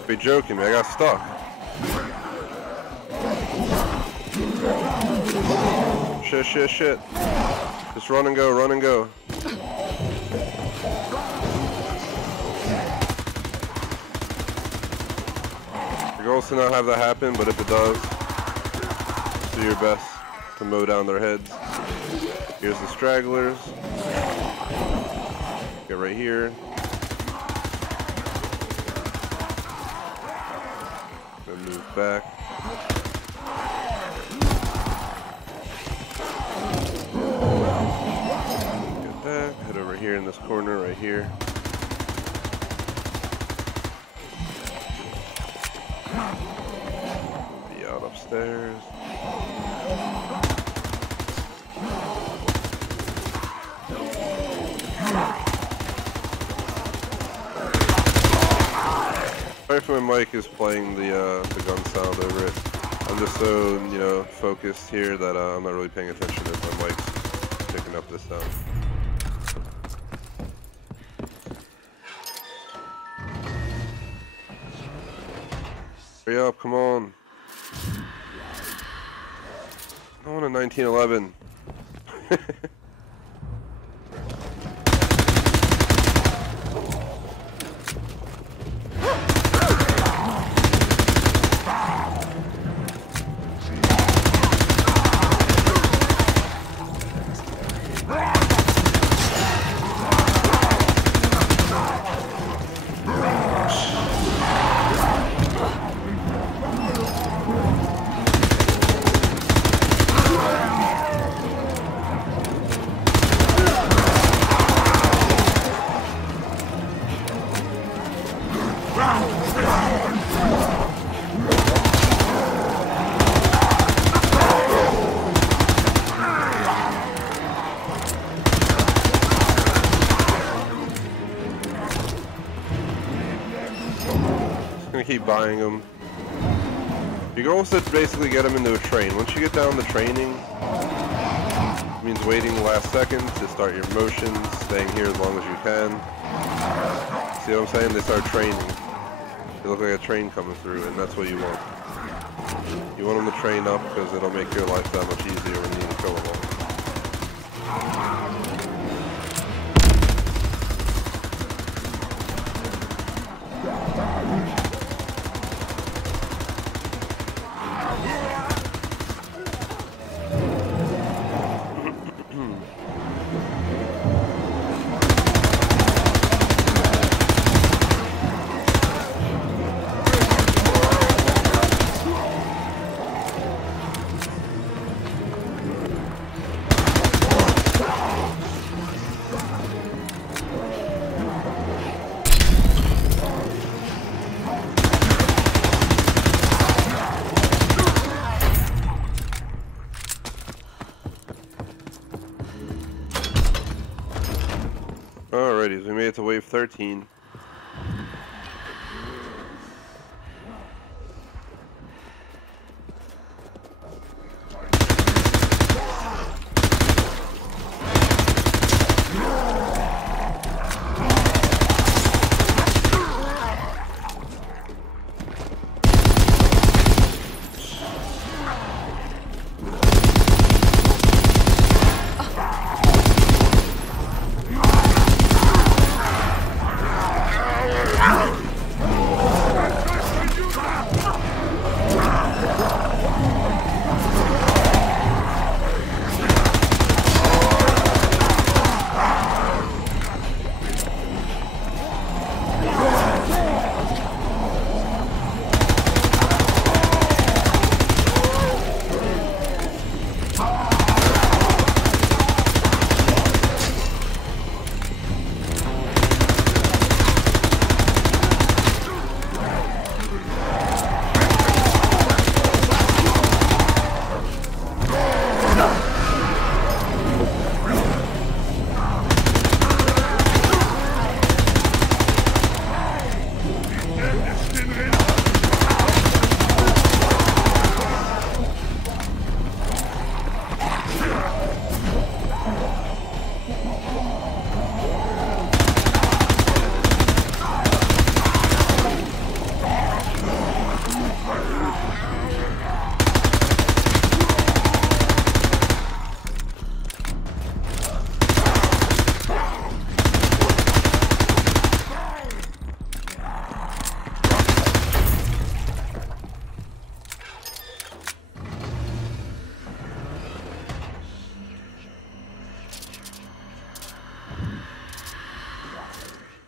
Be joking me, I got stuck. Shit. Just run and go, run and go. Your goal is to not have that happen, but if it does, do your best to mow down their heads. Here's the stragglers. Get right here. Move back. Get that. Head over here in this corner right here. Be out upstairs. Sorry if my mic is playing the gun sound over it. I'm just so, you know, focused here that I'm not really paying attention if my mic's picking up this sound. Hurry up, come on. I want a 1911. Keep buying them. Your goal is to basically get them into a train. Once you get down the training, It means waiting the last second to start your motions, staying here as long as you can. See what I'm saying? They start training. They look like a train coming through, and that's what you want. You want them to train up because it'll make your life that much easier when you need to kill them all. Alrighty, we made it to wave 13.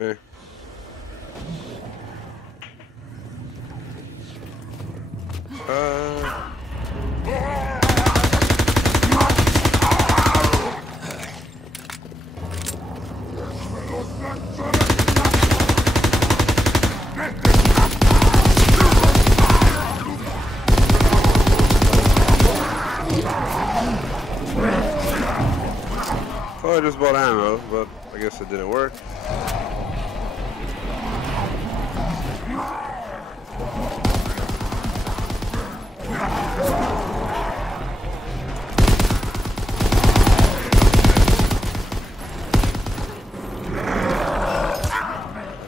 Okay. Well, I just bought ammo, but I guess it didn't work.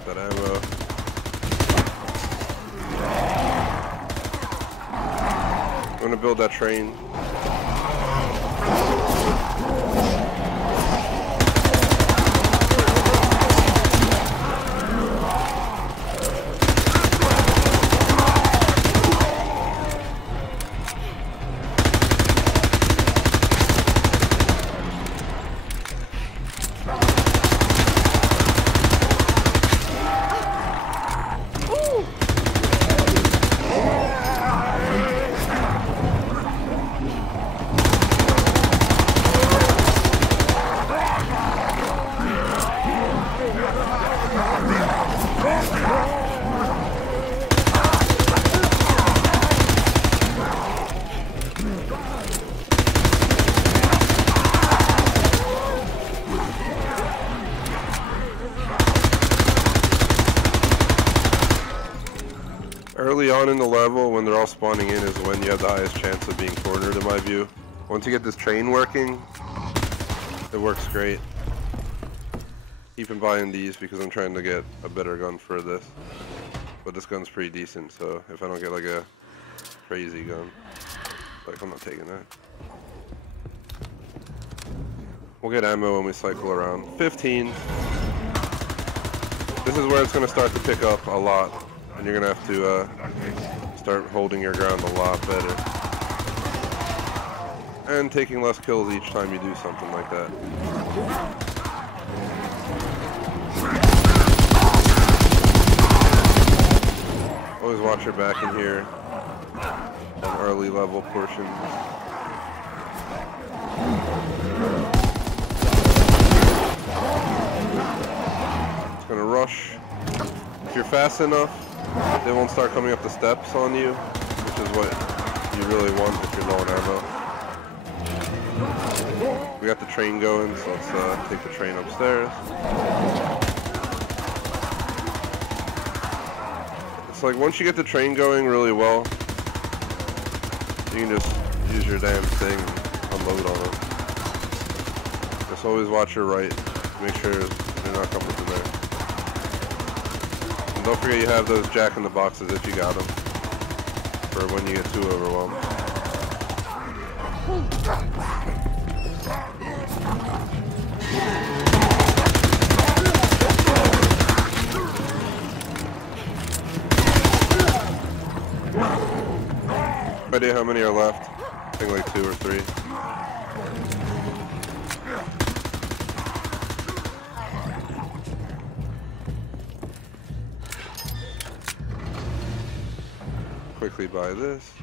That ammo. I'm gonna build that train. Early on in the level, when they're all spawning in, is when you have the highest chance of being cornered, in my view. Once you get this train working, It works great. Keep on buying these because I'm trying to get a better gun for this. But this gun's pretty decent, so if I don't get like a crazy gun, like I'm not taking that. We'll get ammo when we cycle around. 15. This is where it's going to start to pick up a lot, and you're going to have to start holding your ground a lot better. And taking less kills each time you do something like that. Always watch your back in here on early level portions. It's gonna rush. If you're fast enough, they won't start coming up the steps on you, which is what you really want if you're low on ammo. We got the train going, so let's take the train upstairs. It's like once you get the train going really well, you can just use your damn thing and unload on it. Just always watch your right. Make sure they're not coming from there. And don't forget you have those jack in the boxes if you got them, for when you get too overwhelmed. No idea how many are left. I think like 2 or 3. Quickly buy this.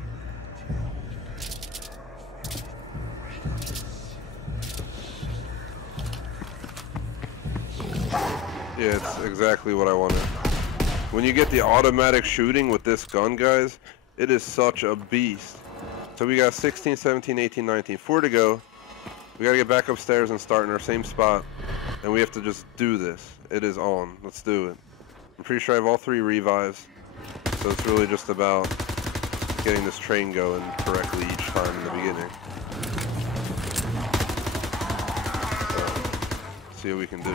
Yeah, it's exactly what I wanted. When you get the automatic shooting with this gun, guys, it is such a beast. So we got 16, 17, 18, 19. 4 to go. We gotta get back upstairs and start in our same spot. And we have to just do this. It is on. Let's do it. I'm pretty sure I have all 3 revives. So it's really just about getting this train going correctly each time in the beginning. So, see what we can do.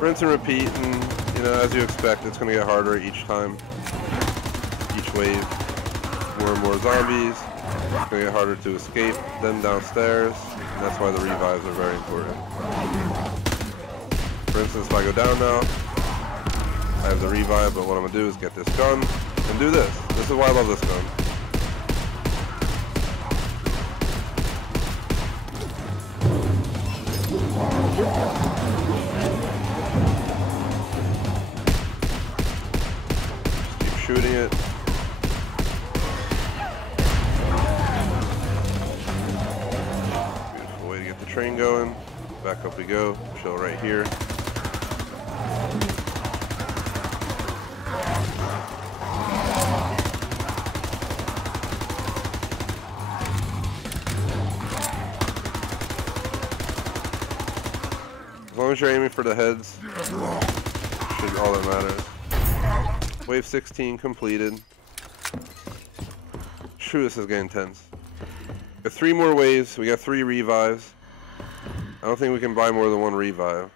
Rinse and repeat, and you know, as you expect, it's going to get harder each time, each wave. More and more zombies. It's going to get harder to escape them downstairs, and that's why the revives are very important. For instance, if I go down now, I have the revive, but what I'm going to do is get this gun and do this. This is why I love this gun. Shooting it. Beautiful way to get the train going. Back up we go. Chill right here. As long as you're aiming for the heads, should be all that matters. Wave 16 completed. Shoo, this is getting tense. Got 3 more waves. We got 3 revives. I don't think we can buy more than 1 revive.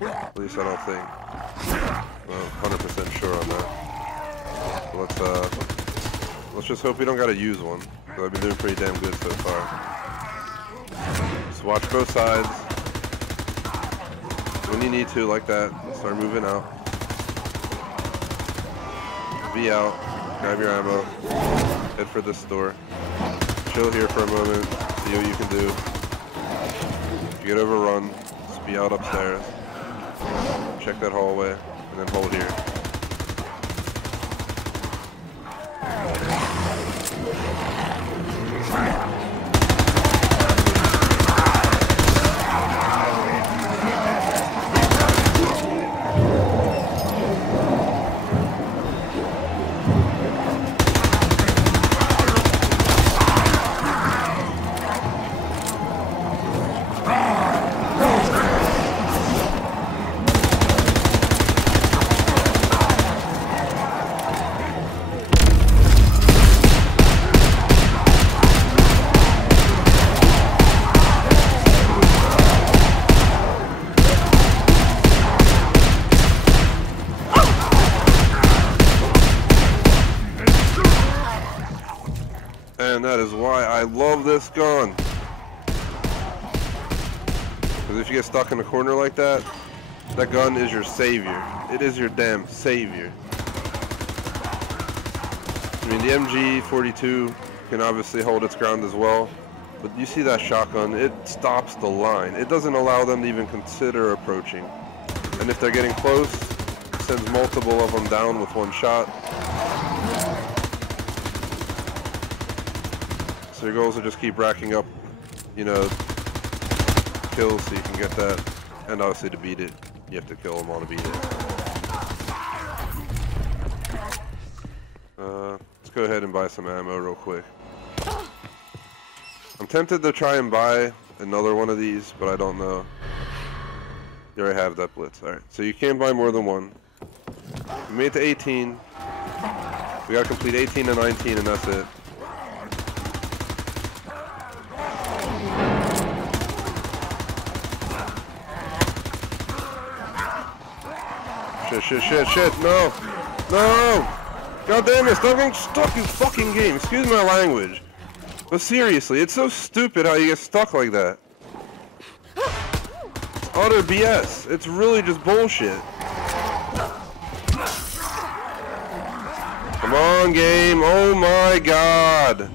At least I don't think. Well, 100% sure on that. So let's just hope we don't gotta use one. Because I've been doing pretty damn good so far. Just watch both sides. When you need to, like that, start moving out. Be out. Grab your ammo. Head for this door. Chill here for a moment. See what you can do. If you get overrun, just be out upstairs. Check that hallway, and then hold here. and that is why I love this gun. Because if you get stuck in a corner like that, that gun is your savior. It is your damn savior. I mean, the MG42 can obviously hold its ground as well, but you see that shotgun, it stops the line. It doesn't allow them to even consider approaching. And if they're getting close, it sends multiple of them down with one shot. So your goals are just keep racking up, you know, kills so you can get that. And obviously to beat it, you have to kill them all to beat it. Let's go ahead and buy some ammo real quick. I'm tempted to try and buy another one of these, but I don't know. You already have that blitz. Alright, so you can't buy more than one. We made it to 18. We gotta complete 18 and 19 and that's it. Shit, no! No! God damn it, stop getting stuck, you fucking game! Excuse my language. But seriously, it's so stupid how you get stuck like that. It's utter BS. It's really just bullshit. Come on, game. Oh my god.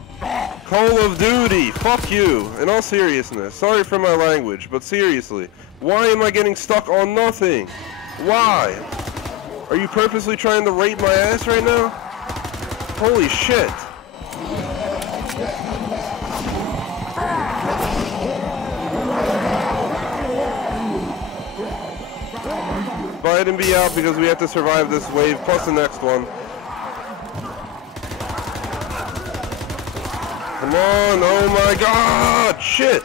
Call of Duty. Fuck you. In all seriousness. Sorry for my language, but seriously. Why am I getting stuck on nothing? Why? Are you purposely trying to rape my ass right now? Holy shit. Buy it and be out because we have to survive this wave plus the next one. Come on, oh my god, shit.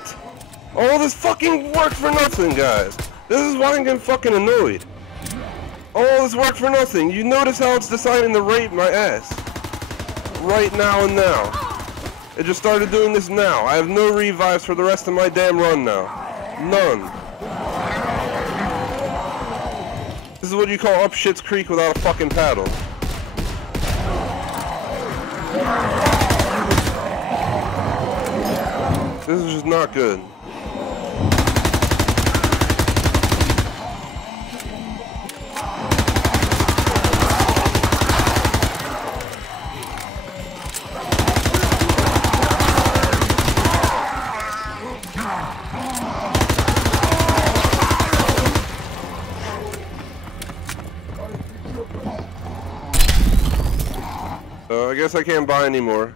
All this fucking work for nothing, guys. This is why I'm getting fucking annoyed. All this work for nothing. You notice how it's deciding to rape my ass. Right now and now. It just started doing this now. I have no revives for the rest of my damn run now. None. This is what you call up shit's creek without a fucking paddle. This is just not good. So I guess I can't buy anymore.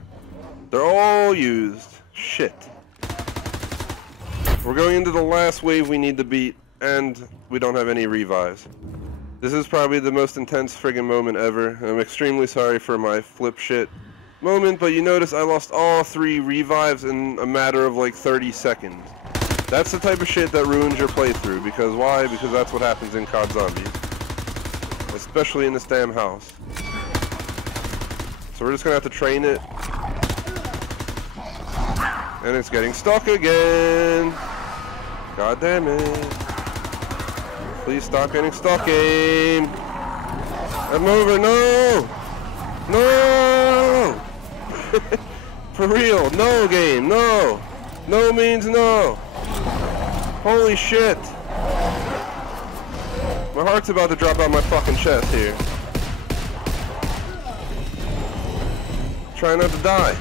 They're all used. Shit. We're going into the last wave we need to beat, and we don't have any revives. This is probably the most intense friggin' moment ever. I'm extremely sorry for my flip shit moment, but you notice I lost all 3 revives in a matter of like 30 seconds. That's the type of shit that ruins your playthrough, because why? Because that's what happens in COD Zombies. Especially in this damn house. So we're just gonna have to train it. And it's getting stuck again. God damn it. Please stop getting stuck, game. I'm over, no! No! For real, no game, no! No means no! Holy shit! My heart's about to drop out my fucking chest here. Try not to die.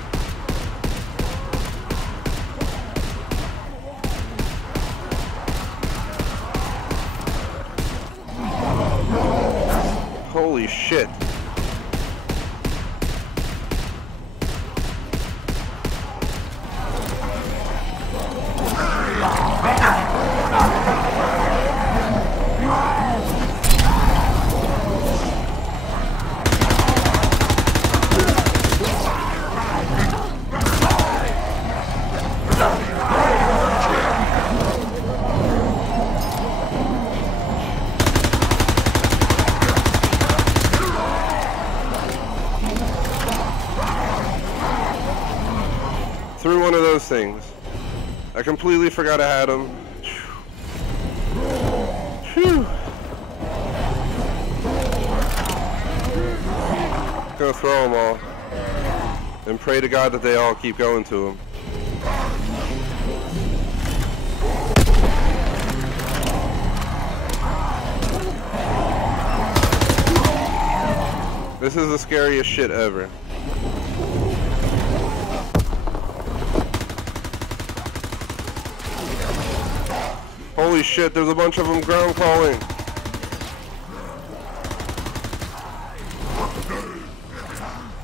Holy shit. Through one of those things. I completely forgot I had them. Phew. Gonna throw them all. And pray to God that they all keep going to him. This is the scariest shit ever. Holy shit, there's a bunch of them ground calling.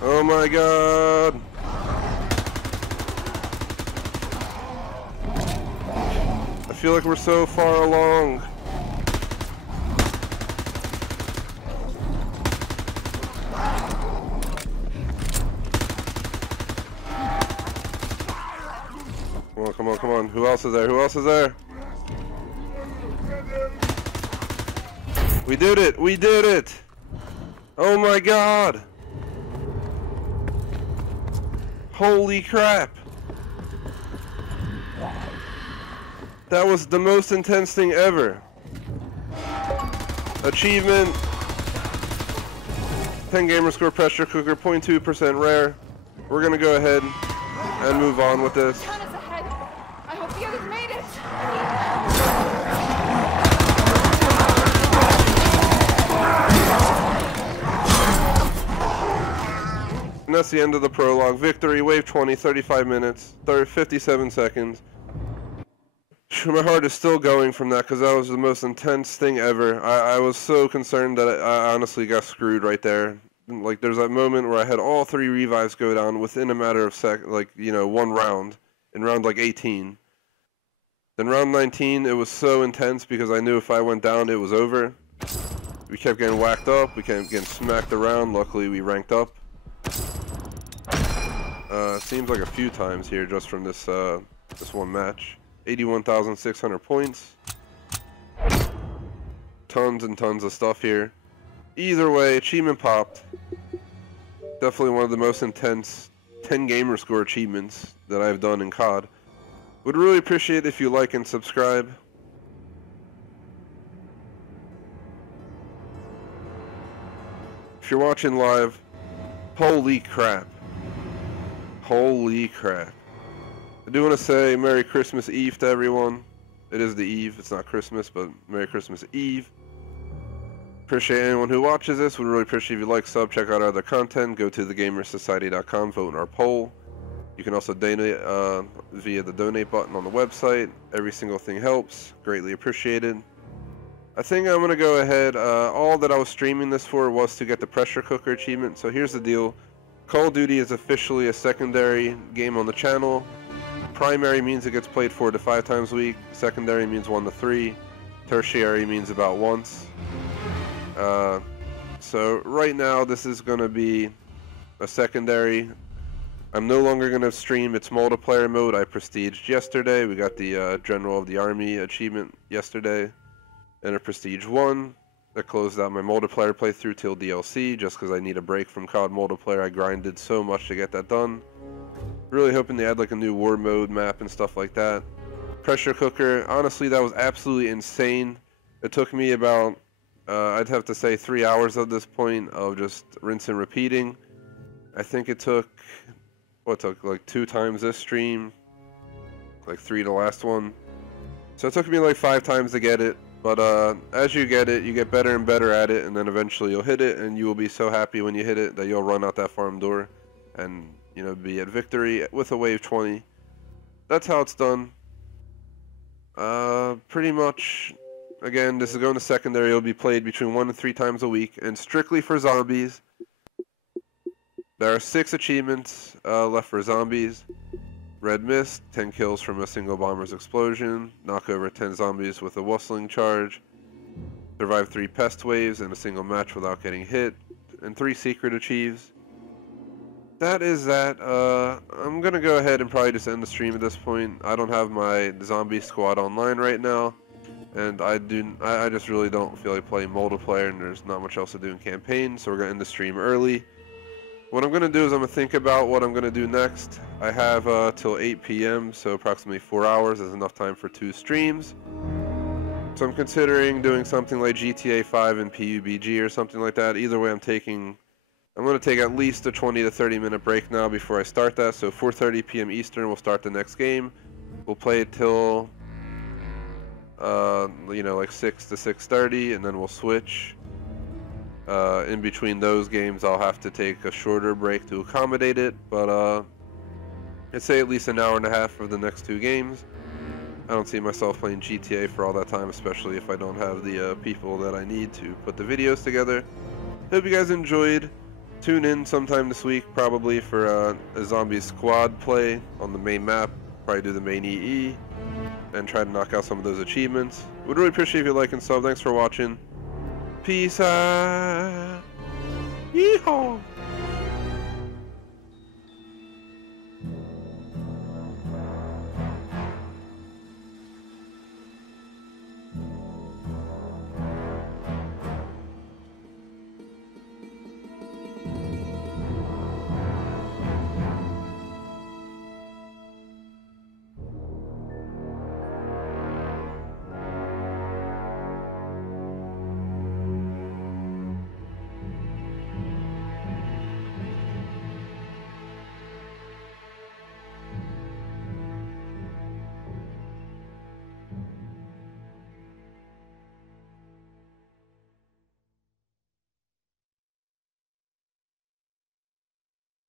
Oh my god. I feel like we're so far along. Come on, come on, come on. Who else is there? Who else is there? We did it! We did it! Oh my god! Holy crap! That was the most intense thing ever. Achievement. 10 gamer score pressure cooker, 0.2% rare. We're gonna go ahead and move on with this. Ton is ahead. I hope the others made it. And that's the end of the prologue. Victory, wave 20, 35 minutes, 57 seconds. My heart is still going from that because that was the most intense thing ever. I was so concerned that I honestly got screwed right there. Like, there's that moment where I had all 3 revives go down within a matter of one round, in round like 18. Then round 19, it was so intense because I knew if I went down, it was over. We kept getting whacked up, we kept getting smacked around. Luckily, we ranked up. Seems like a few times here just from this one match. 81,600 points. Tons and tons of stuff here. Either way, achievement popped. Definitely one of the most intense 10 gamer score achievements that I've done in COD. Would really appreciate if you like and subscribe. If you're watching live, holy crap. Holy crap. I do want to say Merry Christmas Eve to everyone. It is the Eve, it's not Christmas, but Merry Christmas Eve. Appreciate anyone who watches this. Would really appreciate if you like, sub, check out our other content. Go to thegamersociety.com, vote in our poll. You can also donate via the donate button on the website. Every single thing helps. Greatly appreciated. I think I'm going to go ahead. All that I was streaming this for was to get the pressure cooker achievement. So here's the deal. Call of Duty is officially a secondary game on the channel. Primary means it gets played 4 to 5 times a week. Secondary means 1 to 3. Tertiary means about once. So right now this is going to be a secondary. I'm no longer going to stream its multiplayer mode. I prestiged yesterday. We got the General of the Army achievement yesterday. And a Prestige 1. That closed out my multiplayer playthrough till DLC, just because I need a break from COD multiplayer. I grinded so much to get that done. Really hoping they add like a new war mode map and stuff like that. Pressure cooker, honestly that was absolutely insane. It took me about, I'd have to say 3 hours at this point of just rinse and repeating. I think it took, like 2 times this stream, like 3 the last one. So it took me like 5 times to get it. But as you get it, you get better and better at it, and then eventually you'll hit it, and you will be so happy when you hit it that you'll run out that farm door and, you know, be at victory with a wave 20. That's how it's done. Pretty much, again, this is going to secondary. It'll be played between 1 and 3 times a week, and strictly for zombies. There are 6 achievements left for zombies. Red Mist, 10 kills from a single bomber's explosion, knock over 10 zombies with a whistling charge, survive 3 pest waves in a single match without getting hit, and 3 secret achieves. That is that. I'm gonna go ahead and probably just end the stream at this point. I don't have my zombie squad online right now, and I just really don't feel like playing multiplayer, and there's not much else to do in campaign, so we're gonna end the stream early. What I'm going to do is I'm going to think about what I'm going to do next. I have till 8 p.m., so approximately 4 hours is enough time for 2 streams. So I'm considering doing something like GTA 5 and PUBG or something like that. Either way, I'm taking I'm going to take at least a 20 to 30 minute break now before I start that. So 4:30 p.m. Eastern, we'll start the next game. We'll play it till, you know, like 6 to 6:30, and then we'll switch. In between those games, I'll have to take a shorter break to accommodate it, but I'd say at least an hour and a half for the next 2 games. I don't see myself playing GTA for all that time, especially if I don't have the people that I need to put the videos together. Hope you guys enjoyed. Tune in sometime this week, probably for a zombie squad play on the main map. Probably do the main EE and try to knock out some of those achievements. Would really appreciate if you like and sub. Thanks for watching. Peace out. Yeehaw.